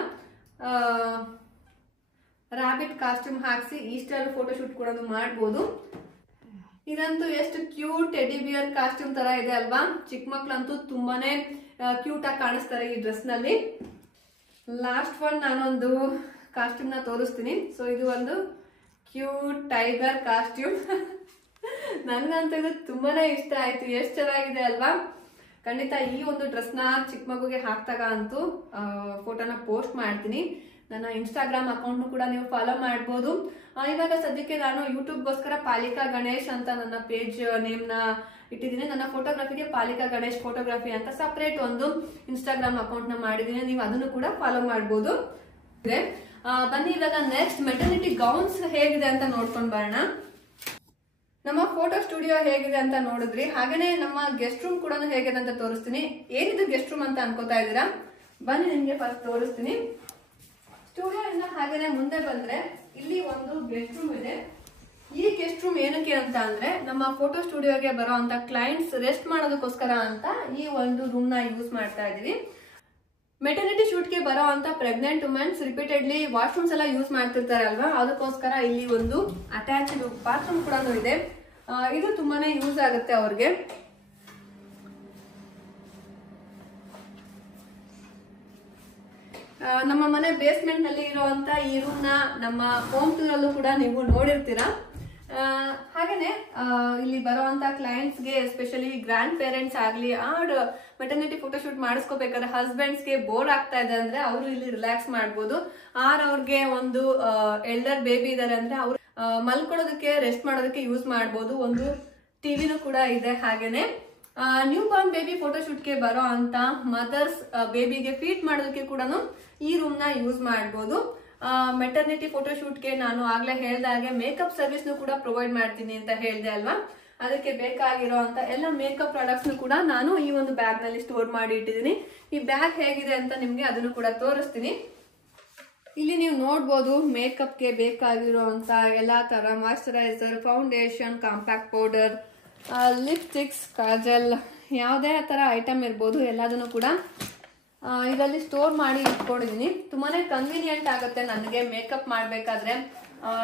ರ್ಯಾಬಿಟ್ ಕಾಸ್ಟ್ಯೂಮ್ ಹಾಕ್ಸಿ ಈಸ್ಟರ್ ಫೋಟೋಶೂಟ್ ಕೂಡ ಮಾಡಬಹುದು. ಇದಂತೂ ಎಷ್ಟು ಕ್ಯೂಟ್ ಟೆಡಿ ಬಿಯರ್ ಕಾಸ್ಟ್ಯೂಮ್ ತರ ಇದೆ ಅಲ್ವಾ. ಚಿಕ್ಕ ಮಕ್ಳಂತೂ ತುಂಬಾನೇ ಕ್ಯೂಟ್ ಆಗಿ ಕಾಣಿಸ್ತಾರೆ ಈ ಡ್ರೆಸ್ ನಲ್ಲಿ. ಲಾಸ್ಟ್ ಒನ್ ನಾನೊಂದು ಕಾಸ್ಟ್ಯೂಮ್ ನ ತೋರಿಸ್ತೀನಿ. ಸೊ ಇದು ಒಂದು ಕ್ಯೂಟ್ ಟೈಗರ್ ಕಾಸ್ಟ್ಯೂಮ್. ನನ್ಗಂತೂ ಇದು ತುಂಬಾನೇ ಇಷ್ಟ ಆಯ್ತು. ಎಷ್ಟು ಚೆನ್ನಾಗಿದೆ ಅಲ್ವಾ. ಖಂಡಿತ ಈ ಒಂದು ಡ್ರೆಸ್ ನ ಚಿಕ್ಕ ಮಗುಗೆ ಹಾಕ್ದಾಗ ಅಂತೂ ಫೋಟೋನ ಪೋಸ್ಟ್ ಮಾಡ್ತೀನಿ. ನನ್ನ ಇನ್ಸ್ಟಾಗ್ರಾಮ್ ಅಕೌಂಟ್ ಕೂಡ ನೀವು ಫಾಲೋ ಮಾಡಬಹುದು. ಇವಾಗ ಸದ್ಯಕ್ಕೆ ನಾನು ಯೂಟ್ಯೂಬ್ಗೋಸ್ಕರ ಪಾಲಿಕಾ ಗಣೇಶ್ ಅಂತ ನನ್ನ ಪೇಜ್ ನೇಮ್ ನ ಇಟ್ಟಿದ್ದೀನಿ. ನನ್ನ ಫೋಟೋಗ್ರಫಿಗೆ ಪಾಲಿಕಾ ಗಣೇಶ್ ಫೋಟೋಗ್ರಫಿ ಅಂತ ಸಪರೇಟ್ ಒಂದು ಇನ್ಸ್ಟಾಗ್ರಾಮ್ ಅಕೌಂಟ್ ನ ಮಾಡಿದ್ದೀನಿ. ನೀವು ಅದನ್ನು ಕೂಡ ಫಾಲೋ ಮಾಡಬಹುದು. ಬನ್ನಿ ಇವಾಗ ನೆಕ್ಸ್ಟ್ ಮೆಟರ್ನಿಟಿ ಗೌನ್ಸ್ ಹೇಗಿದೆ ಅಂತ ನೋಡ್ಕೊಂಡ್ ಬರೋಣ. ನಮ್ಮ ಫೋಟೋ ಸ್ಟುಡಿಯೋ ಹೇಗಿದೆ ಅಂತ ನೋಡಿದ್ರಿ. ಹಾಗೇನೆ ನಮ್ಮ ಗೆಸ್ಟ್ ರೂಮ್ ಕೂಡ ಹೇಗಿದೆ ಅಂತ ತೋರಿಸ್ತೀನಿ. ಏನಿದು ಗೆಸ್ಟ್ ರೂಮ್ ಅಂತ ಅನ್ಕೋತಾ ಇದ್ದೀರಾ? ಬನ್ನಿ ನಿಮ್ಗೆ ಫಸ್ಟ್ ತೋರಿಸ್ತೀನಿ. ಸ್ಟುಡಿಯೋ ಇಂದ ಹಾಗೇನೆ ಮುಂದೆ ಬಂದ್ರೆ ಇಲ್ಲಿ ಒಂದು ಗೆಸ್ಟ್ ರೂಮ್ ಇದೆ. ಈ ಗೆಸ್ಟ್ ರೂಮ್ ಏನಕ್ಕೆ ಅಂತ ಅಂದ್ರೆ ನಮ್ಮ ಫೋಟೋ ಸ್ಟುಡಿಯೋಗೆ ಬರೋ ಅಂತ ಕ್ಲೈಂಟ್ಸ್ ರೆಸ್ಟ್ ಮಾಡೋದಕ್ಕೋಸ್ಕರ ಅಂತ ಈ ಒಂದು ರೂಮ್ ನ ಯೂಸ್ ಮಾಡ್ತಾ ಇದೀವಿ. ಮೆಟರ್ನಿಟಿ ಶೂಟ್ಗೆ ಬರೋ ಅಂತ ಪ್ರೆಗ್ನೆಂಟ್ ವುಮೆನ್ಸ್ ರಿಪೀಟೆಡ್ಲಿ ವಾಶ್ರೂಮ್ಸ್ ಎಲ್ಲ ಯೂಸ್ ಮಾಡ್ತಿರ್ತಾರೆ ಅಲ್ವಾ, ಅದಕ್ಕೋಸ್ಕರ ಇಲ್ಲಿ ಒಂದು ಅಟ್ಯಾಚ್ಡ್ ಬಾತ್ರೂಮ್ ಕೂಡ ಇದೆ. ಇದು ತುಂಬಾನೇ ಯೂಸ್ ಆಗುತ್ತೆ ಅವ್ರಿಗೆ. ನಮ್ಮ ಮನೆ ಬೇಸ್ಮೆಂಟ್ ನಲ್ಲಿ ಇರುವಂತ ಈ ರೂಮ್ ನ ನಮ್ಮ ಹೋಮ್ ಟೂರ್ ಅಲ್ಲೂ ಕೂಡ ನೀವು ನೋಡಿರ್ತೀರಾ. ಹಾಗೇನೆ ಇಲ್ಲಿ ಬರುವಂತ ಕ್ಲೈಂಟ್ಸ್ ಗೆ ಎಸ್ಪೆಷಲಿ ಗ್ರ್ಯಾಂಡ್ ಪೇರೆಂಟ್ಸ್ ಆಗ್ಲಿ ಆರ್ ಮೆಟರ್ನಿಟಿ ಫೋಟೋಶೂಟ್ ಮಾಡಿಸ್ಕೋಬೇಕಾದ್ರೆ ಹಸ್ಬೆಂಡ್ಸ್ ಗೆ ಬೋರ್ ಆಗ್ತಾ ಇದೆ ಅಂದ್ರೆ ಅವರು ಇಲ್ಲಿ ರಿಲ್ಯಾಕ್ಸ್ ಮಾಡ್ಬೋದು. ಆರ್ ಅವ್ರಿಗೆ ಒಂದು ಎಲ್ಡರ್ ಬೇಬಿ ಇದಾರೆ ಅಂದ್ರೆ ಅವ್ರು ಮಲ್ಕೊಳ್ಳೋದಕ್ಕೆ ರೆಸ್ಟ್ ಮಾಡೋದಕ್ಕೆ ಯೂಸ್ ಮಾಡ್ಬೋದು. ಒಂದು ಟಿವಿನೂ ಕೂಡ ಇದೆ. ಹಾಗೇನೆ ನ್ಯೂ ಬಾರ್ನ್ ಬೇಬಿ ಫೋಟೋಶೂಟ್ಗೆ ಬರೋ ಅಂತ ಮದರ್ಸ್ ಬೇಬಿಗೆ ಫೀಡ್ ಮಾಡೋದಕ್ಕೆ ಕೂಡ ಈ ರೂಮ್ ನ ಯೂಸ್ ಮಾಡಬಹುದು. ಮೆಟರ್ನಿಟಿ ಫೋಟೋಶೂಟ್ಗೆ ನಾನು ಆಗ್ಲೇ ಹೇಳ್ದಾಗೆ ಮೇಕಪ್ ಸರ್ವಿಸ್ ಕೂಡ ಪ್ರೊವೈಡ್ ಮಾಡ್ತೀನಿ ಅಂತ ಹೇಳ್ದೆ ಅಲ್ವಾ. ಅದಕ್ಕೆ ಬೇಕಾಗಿರೋ ಅಂತ ಎಲ್ಲ ಮೇಕಪ್ ಪ್ರಾಡಕ್ಟ್ಸ್ ಕೂಡ ನಾನು ಈ ಒಂದು ಬ್ಯಾಗ್ ನಲ್ಲಿ ಸ್ಟೋರ್ ಮಾಡಿ ಇಟ್ಟಿದ್ದೀನಿ. ಈ ಬ್ಯಾಗ್ ಹೇಗಿದೆ ಅಂತ ನಿಮ್ಗೆ ಅದನ್ನು ಕೂಡ ತೋರಿಸ್ತೀನಿ. ಇಲ್ಲಿ ನೀವು ನೋಡ್ಬೋದು ಮೇಕಪ್ಗೆ ಬೇಕಾಗಿರೋ ಅಂತ ಎಲ್ಲಾ ತರ moisturiser, foundation, compact powder, lipsticks, Kajal, ಯಾವುದೇ ತರ ಐಟಮ್ ಇರ್ಬೋದು ಎಲ್ಲದನ್ನು ಕೂಡ ಇದರಲ್ಲಿ ಸ್ಟೋರ್ ಮಾಡಿ ಇಟ್ಕೊಂಡಿದ್ದೀನಿ. ತುಂಬಾನೇ ಕನ್ವೀನಿಯಂಟ್ ಆಗುತ್ತೆ ನನಗೆ ಮೇಕಪ್ ಮಾಡಬೇಕಾದ್ರೆ.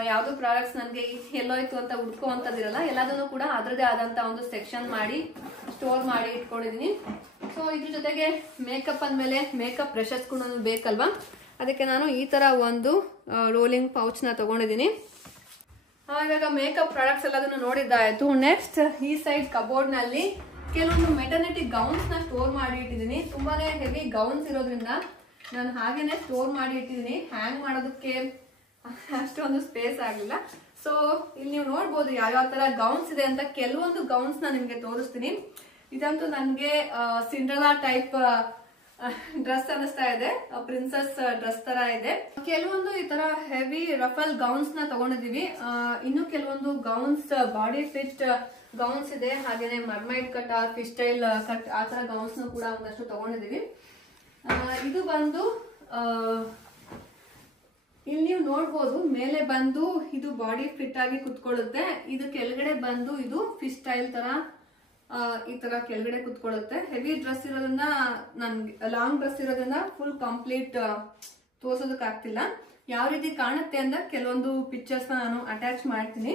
ಯಾವ್ದು ಪ್ರಾಡಕ್ಟ್ಸ್ ನನಗೆ ಎಲ್ಲೋಯ್ತು ಅಂತ ಹುಡ್ಕೋವಂಥದ್ದಿರಲ್ಲ, ಎಲ್ಲದನ್ನು ಕೂಡ ಅದರದೇ ಆದಂತ ಒಂದು ಸೆಕ್ಷನ್ ಮಾಡಿ ಸ್ಟೋರ್ ಮಾಡಿ ಇಟ್ಕೊಂಡಿದ್ದೀನಿ. ಸೊ ಇದ್ರ ಜೊತೆಗೆ ಮೇಕಪ್ ಅಂದಮೇಲೆ ಮೇಕಪ್ ಬ್ರಷಸ್ ಕೂಡ ಬೇಕಲ್ವಾ, ಅದಕ್ಕೆ ನಾನು ಈ ತರ ಒಂದು ರೋಲಿಂಗ್ ಪೌಚ್ ನ ತಗೊಂಡಿದ್ದೀನಿ. ಇವಾಗ ಮೇಕಪ್ ಪ್ರಾಡಕ್ಟ್ಸ್ ಎಲ್ಲದನ್ನು ನೋಡಿದ್ದಾಯ್ತು. ನೆಕ್ಸ್ಟ್ ಈ ಸೈಡ್ ಕಬೋರ್ಡ್ ನಲ್ಲಿ ಕೆಲವೊಂದು ಮೆಟರ್ನಿಟಿ ಗೌನ್ಸ್ ನ ಸ್ಟೋರ್ ಮಾಡಿ ಇಟ್ಟಿದ್ದೀನಿ. ತುಂಬಾನೇ ಹೆವಿ ಗೌನ್ಸ್ ಇರೋದ್ರಿಂದ ನಾನು ಹಾಗೇನೆ ಸ್ಟೋರ್ ಮಾಡಿ ಇಟ್ಟಿದ್ದೀನಿ. ಹ್ಯಾಂಗ್ ಮಾಡೋದಕ್ಕೆ ಅಷ್ಟೊಂದು ಸ್ಪೇಸ್ ಆಗಲಿಲ್ಲ. ಸೊ ಇಲ್ಲಿ ನೀವು ನೋಡ್ಬೋದು ಯಾವ್ಯಾವ ತರ ಗೌನ್ಸ್ ಇದೆ ಅಂತ. ಕೆಲವೊಂದು ಗೌನ್ಸ್ ನ ನಿಮ್ಗೆ ತೋರಿಸ್ತೀನಿ. ಇದಂತೂ ನನ್ಗೆ ಸಿಂಡ್ರೆಲಾ ಟೈಪ್ ಡ್ರೆಸ್ ಅನಿಸ್ತಾ ಇದೆ, ಪ್ರಿನ್ಸಸ್ ಡ್ರೆಸ್ ತರ ಇದೆ. ಕೆಲವೊಂದು ಈ ತರ ಹೆವಿ ರಫಲ್ ಗೌನ್ಸ್ ನ ತಗೊಂಡಿದೀವಿ. ಇನ್ನು ಕೆಲವೊಂದು ಗೌನ್ಸ್ ಬಾಡಿ ಫಿಟ್ ಗೌನ್ಸ್ ಇದೆ. ಹಾಗೇನೆ mermaid cut or fish style cut ಆ ತರ ಗೌನ್ಸ್ ಕೂಡ ಒಂದಷ್ಟು ತಗೊಂಡಿದೀವಿ. ಇದು ಬಂದು ಇಲ್ಲಿ ನೀವು ನೋಡ್ಬೋದು ಮೇಲೆ ಬಂದು ಇದು ಬಾಡಿ ಫಿಟ್ ಆಗಿ ಕುತ್ಕೊಳ್ಳುತ್ತೆ. ಇದು ಕೆಳಗಡೆ ಬಂದು ಇದು ಫಿಶ್ ಸ್ಟೈಲ್ ತರ ಈ ತರ ಕೆಳಗಡೆ ಕುತ್ಕೊಳ್ಳುತ್ತೆ. ಹೆವಿ ಡ್ರೆಸ್ ಇರೋದ್ರಿಂದ ನನ್ಗೆ ಲಾಂಗ್ ಡ್ರೆಸ್ ಇರೋದ್ರಿಂದ ಫುಲ್ ಕಂಪ್ಲೀಟ್ ತೋರ್ಸೋದಕ್ ಆಗ್ತಿಲ್ಲ. ಯಾವ ರೀತಿ ಕಾಣುತ್ತೆ ಅಂತ ಕೆಲವೊಂದು ಪಿಕ್ಚರ್ಸ್ ನಾನು ಅಟ್ಯಾಚ್ ಮಾಡ್ತೀನಿ.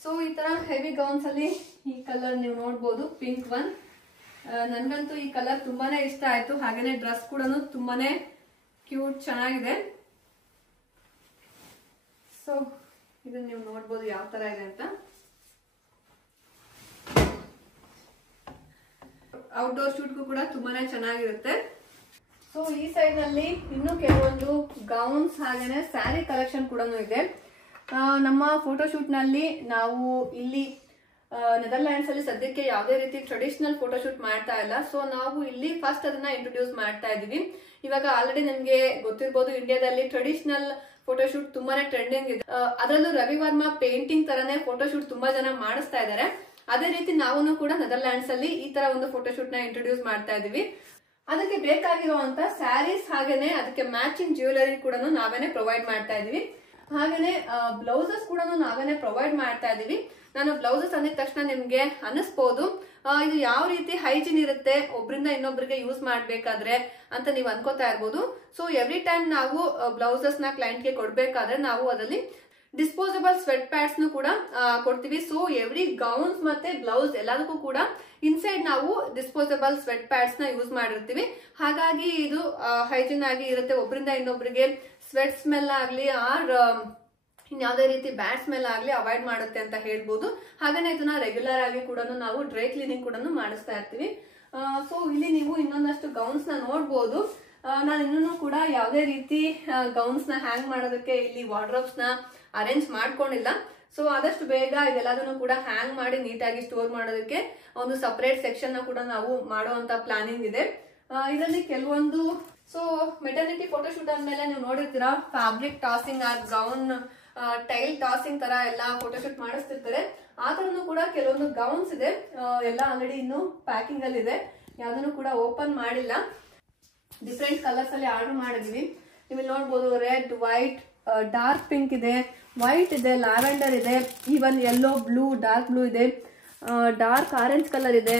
ಸೊ ಈ ತರ ಹೆವಿ ಗೌನ್ಸ್ ಅಲ್ಲಿ ಈ ಕಲರ್ ನೀವು ನೋಡ್ಬೋದು, ಪಿಂಕ್ ಒನ್. ನನ್ಗಂತೂ ಈ ಕಲರ್ ತುಂಬಾನೇ ಇಷ್ಟ ಆಯ್ತು. ಹಾಗೇನೆ ಡ್ರೆಸ್ ಕೂಡ ತುಂಬಾನೇ ಕ್ಯೂಟ್ ಚೆನ್ನಾಗಿದೆ. ಸೊ ಇದನ್ನ ನೀವು ನೋಡ್ಬೋದು ಯಾವ ತರ ಇದೆ ಅಂತ. ಔಟ್ಡೋರ್ ಶೂಟ್ಗೂ ಕೂಡ ತುಂಬಾನೇ ಚೆನ್ನಾಗಿರುತ್ತೆ. ಸೊ ಈ ಸೈಡ್ ನಲ್ಲಿ ಇನ್ನು ಕೆಲವೊಂದು ಗೌನ್ಸ್ ಹಾಗೇನೆ ಸ್ಯಾರಿ ಕಲೆಕ್ಷನ್ ಕೂಡ ಇದೆ. ನಮ್ಮ ಫೋಟೋಶೂಟ್ ನಲ್ಲಿ ನಾವು ಇಲ್ಲಿ ನೆದರ್ಲ್ಯಾಂಡ್ಸ್ ಅಲ್ಲಿ ಸದ್ಯಕ್ಕೆ ಯಾವುದೇ ರೀತಿ ಟ್ರೆಡಿಷನಲ್ ಫೋಟೋಶೂಟ್ ಮಾಡ್ತಾ ಇಲ್ಲ. ಸೊ ನಾವು ಇಲ್ಲಿ ಫಸ್ಟ್ ಅದನ್ನ ಇಂಟ್ರೊಡ್ಯೂಸ್ ಮಾಡ್ತಾ ಇದೀವಿ. ಇವಾಗ ಆಲ್ರೆಡಿ ನಿಮ್ಗೆ ಗೊತ್ತಿರ್ಬೋದು, ಇಂಡಿಯಾದಲ್ಲಿ ಟ್ರೆಡಿಷನಲ್ ಫೋಟೋಶೂಟ್ ತುಂಬಾನೇ ಟ್ರೆಂಡಿಂಗ್ ಇದೆ. ಅದರಲ್ಲೂ ರವಿ ವರ್ಮಾ ಪೇಂಟಿಂಗ್ ತರನೇ ಫೋಟೋಶೂಟ್ ತುಂಬಾ ಜನ ಮಾಡಿಸ್ತಾ ಇದ್ದಾರೆ. ಅದೇ ರೀತಿ ನಾವು ಕೂಡ ನೆದರ್ಲ್ಯಾಂಡ್ಸ್ ಅಲ್ಲಿ ಈ ತರ ಒಂದು ಫೋಟೋಶೂಟ್ ನ ಇಂಟ್ರೊಡ್ಯೂಸ್ ಮಾಡ್ತಾ ಇದೀವಿ. ಅದಕ್ಕೆ ಬೇಕಾಗಿರುವಂತ ಸ್ಯಾರೀಸ್ ಹಾಗೇನೆ ಅದಕ್ಕೆ ಮ್ಯಾಚಿಂಗ್ ಜ್ಯುವೆಲರಿ ಕೂಡ ನಾವೇನೆ ಪ್ರೊವೈಡ್ ಮಾಡ್ತಾ ಇದೀವಿ. ಹಾಗೇನೆ ಬ್ಲೌಸಸ್ ಕೂಡ ನಾವೇನೆ ಪ್ರೊವೈಡ್ ಮಾಡ್ತಾ ಇದೀವಿ. ನಾನು ಬ್ಲೌಸಸ್ ಅಂದಿದ ತಕ್ಷಣ ನಿಮ್ಗೆ ಅನಿಸ್ಬೋದು ಇದು ಯಾವ ರೀತಿ ಹೈಜಿನ್ ಇರುತ್ತೆ ಒಬ್ರಿಂದ ಇನ್ನೊಬ್ರಿಗೆ ಯೂಸ್ ಮಾಡ್ಬೇಕಾದ್ರೆ ಅಂತ ನೀವು ಅನ್ಕೋತಾ ಇರ್ಬೋದು. ಸೊ ಎವ್ರಿ ಟೈಮ್ ನಾವು ಬ್ಲೌಸಸ್ ನ ಕ್ಲೈಂಟ್ ಗೆ ಕೊಡ್ಬೇಕಾದ್ರೆ ನಾವು ಅದರಲ್ಲಿ ಡಿಸ್ಪೋಸಬಲ್ ಸ್ವೆಟ್ ಪ್ಯಾಡ್ಸ್ ಕೂಡ ಕೊಡ್ತೀವಿ. ಸೊ ಎವ್ರಿ ಗೌನ್ಸ್ ಮತ್ತೆ ಬ್ಲೌಸ್ ಎಲ್ಲದಕ್ಕೂ ಕೂಡ ಇನ್ಸೈಡ್ ನಾವು ಡಿಸ್ಪೋಸಬಲ್ ಸ್ವೆಟ್ ಪ್ಯಾಡ್ಸ್ ನ ಯೂಸ್ ಮಾಡಿರ್ತೀವಿ. ಹಾಗಾಗಿ ಇದು ಹೈಜಿನ್ ಆಗಿ ಇರುತ್ತೆ. ಒಬ್ರಿಂದ ಇನ್ನೊಬ್ರಿಗೆ ಸ್ವೆಟ್ ಸ್ಮೆಲ್ ಆಗ್ಲಿ ಆರ್ ಇನ್ಯಾವುದೇ ರೀತಿ ಬ್ಯಾಡ್ ಸ್ಮೆಲ್ ಆಗ್ಲಿ ಅವಾಯ್ಡ್ ಮಾಡುತ್ತೆ ಅಂತ ಹೇಳ್ಬೋದು. ಹಾಗೇನೆ ಇದನ್ನ ರೆಗ್ಯುಲರ್ ಆಗಿ ಕೂಡ ನಾವು ಡ್ರೈ ಕ್ಲೀನಿಂಗ್ ಕೂಡ ಮಾಡಿಸ್ತಾ ಇರ್ತೀವಿ. ಸೊ ಇಲ್ಲಿ ನೀವು ಇನ್ನೊಂದಷ್ಟು ಗೌನ್ಸ್ ನ ನೋಡ್ಬೋದು. ನಾನು ಇನ್ನೂ ಕೂಡ ಯಾವುದೇ ರೀತಿ ಗೌನ್ಸ್ ನ ಹ್ಯಾಂಗ್ ಮಾಡೋದಕ್ಕೆ ಇಲ್ಲಿ ವಾರ್ಡ್ರೋಬ್ಸ್ ನ ಅರೇಂಜ್ ಮಾಡ್ಕೊಂಡಿಲ್ಲ. ಸೊ ಆದಷ್ಟು ಬೇಗ ಇದೆಲ್ಲದನ್ನು ಕೂಡ ಹ್ಯಾಂಗ್ ಮಾಡಿ ನೀಟಾಗಿ ಸ್ಟೋರ್ ಮಾಡೋದಕ್ಕೆ ಒಂದು ಸಪರೇಟ್ ಸೆಕ್ಷನ್ ನ ಕೂಡ ನಾವು ಮಾಡುವಂತ ಪ್ಲಾನಿಂಗ್ ಇದೆ. ಇದರಲ್ಲಿ ಕೆಲವೊಂದು ಸೊ ಮೆಟರ್ನಿಟಿ ಫೋಟೋಶೂಟ್ ಅಂದ್ಮೇಲೆ ನೀವು ನೋಡಿರ್ತೀರಾ fabric tossing or gown tail tossing ತರ ಎಲ್ಲ ಫೋಟೋಶೂಟ್ ಮಾಡಿಸ್ತಿರ್ತಾರೆ. ಆ ತರನು ಕೂಡ ಕೆಲವೊಂದು ಗೌನ್ಸ್ ಇದೆ. ಎಲ್ಲ ಆಲ್ರೆಡಿ ಇನ್ನು ಪ್ಯಾಕಿಂಗ್ ಅಲ್ಲಿ ಇದೆ, ಯಾವ್ದನ್ನು ಕೂಡ ಓಪನ್ ಮಾಡಿಲ್ಲ. ಡಿಫ್ರೆಂಟ್ ಕಲರ್ಸ್ ಅಲ್ಲಿ ಆರ್ಡರ್ ಮಾಡಿದ್ವಿ. ನೀವು ನೋಡ್ಬೋದು ರೆಡ್, ವೈಟ್, ಡಾರ್ಕ್ ಪಿಂಕ್ ಇದೆ, ವೈಟ್ ಇದೆ, ಲ್ಯಾವೆಂಡರ್ ಇದೆ, even yellow, blue, dark blue ಇದೆ, ಡಾರ್ಕ್ ಆರೆಂಜ್ ಕಲರ್ ಇದೆ,